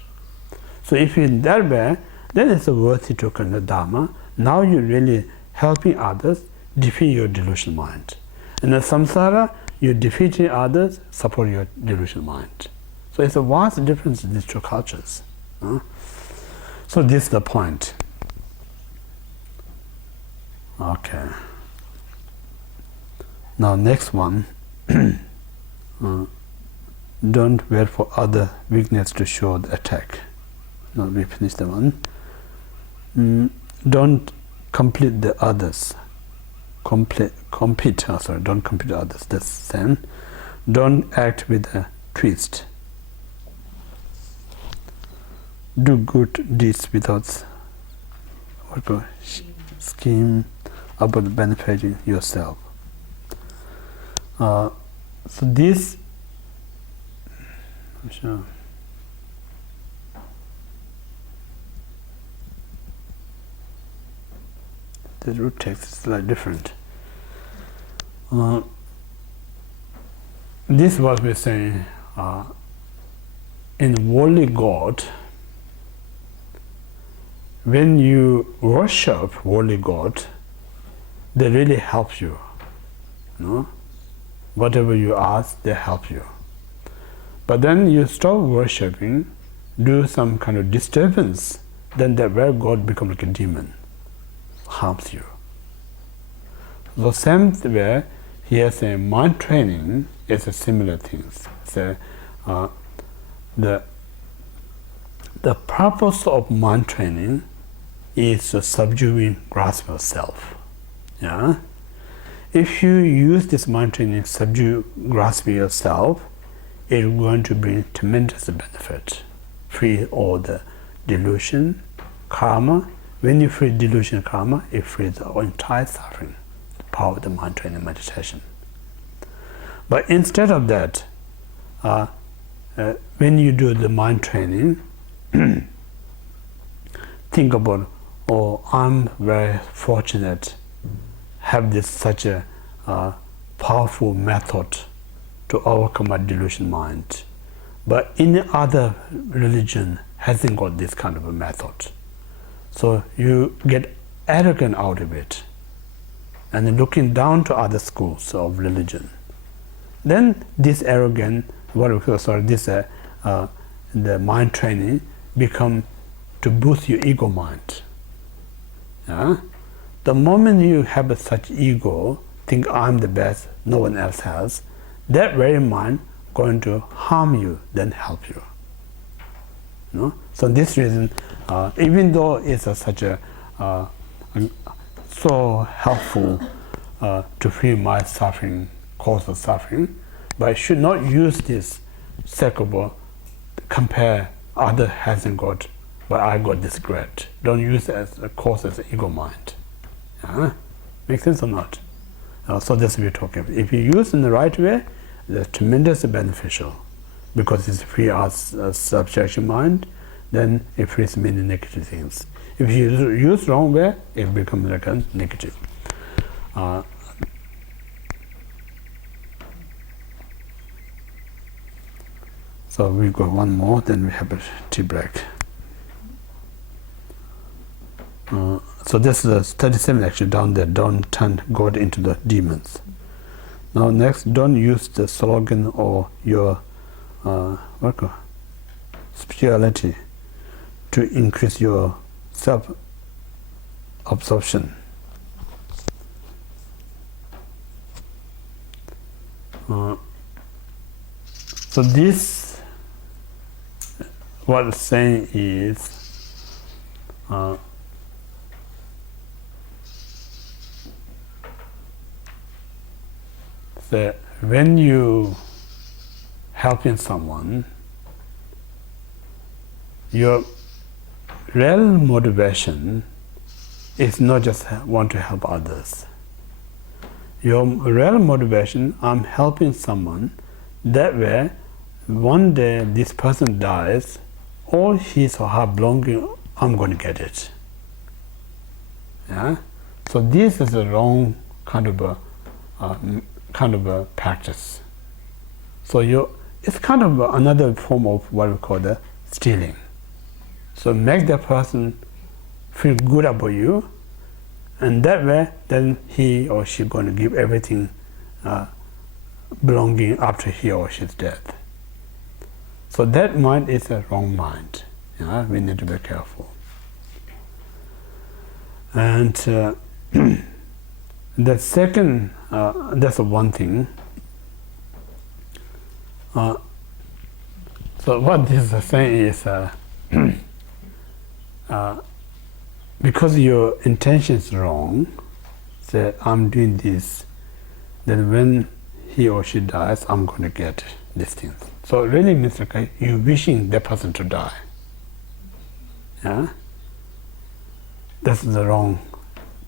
So if you're in that way, then it's worthy to come to Dharma. Now you're really helping others defeat your delusion mind. In the samsara, you're defeating others, support your delusion mind. So it's a vast difference in these two cultures. So this is the point. Okay. Now next one. Don't wait for other weakness to show the attack. Now we finished the one. Don't complete the others. Don't compete others. That's the same. Don't act with a twist. Do good deeds without scheme about benefiting yourself. So this, sure. The root text is slightly different. This is what we're saying. In worldly God, when you worship worldly God, they really help you. You know? Whatever you ask, they help you. But then you stop worshiping, do some kind of disturbance, then that where God becomes like a demon, harms you. The same way, here saying mind training is a similar thing. So, the purpose of mind training is to subduing grasp of self. Yeah? if you use this mind training, subdue, grasp yourself, it's going to bring tremendous benefit. Free all the delusion, karma. When you free delusion, karma, it frees the entire suffering. The power of the mind training meditation. But instead of that, when you do the mind training, think about, oh, I'm very fortunate, have this such a powerful method to overcome my delusion mind. But any other religion hasn't got this kind of a method. So you get arrogant out of it, and then looking down to other schools of religion. Then this arrogant, the mind training become to boost your ego mind. Yeah? The moment you have such ego, think I'm the best, no one else has, that very mind going to harm you than help you. No? So this reason, even though it's such a so helpful to free my suffering, cause of suffering, but I should not use this secular compare other hasn't got, but I got this great. Don't use it as a cause as ego mind. Make sense or not? So that's what we're talking about. If you use in the right way, it's tremendously beneficial, because it's free as subtraction mind, then it frees many negative things. If you use wrong way, it becomes like a negative. So we go one more, then we have a tea break. So this is 37 actually down there. Don't turn God into the demons. Now next, don't use the slogan or your spirituality to increase your self-absorption. So this, what it's saying is, that when you helping someone, your real motivation is not just want to help others. Your real motivation, I'm helping someone, that way one day this person dies, all his or her belonging, I'm going to get it. Yeah? So this is a wrong kind of a practice. So it's kind of another form of what we call the stealing. So make the person feel good about you, and that way then he or she going to give everything belonging after he or she's dead. So that mind is a wrong mind. Yeah? We need to be careful. And the second, that's one thing. So what this is saying is, because your intention is wrong, say I'm doing this, then when he or she dies, I'm going to get these things. So it really means like you're wishing the person to die. Yeah? That's the wrong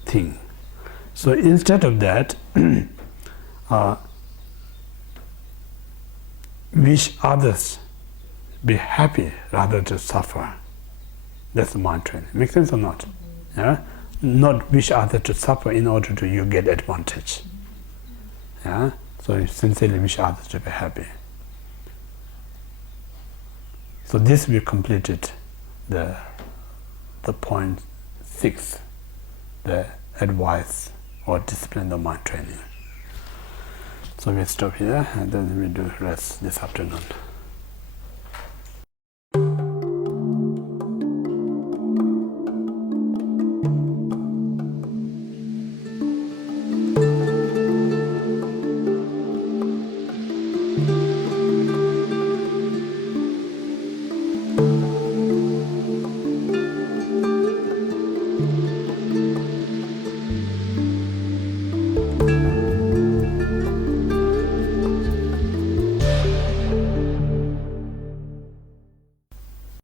thing. So instead of that, wish others be happy rather than suffer. That's the mind training. Make sense or not? Yeah? Not wish others to suffer in order to you get advantage. Yeah? So you sincerely wish others to be happy. So this we completed the point 6, the advice or discipline of mind training. So we stop here and then we do rest this afternoon.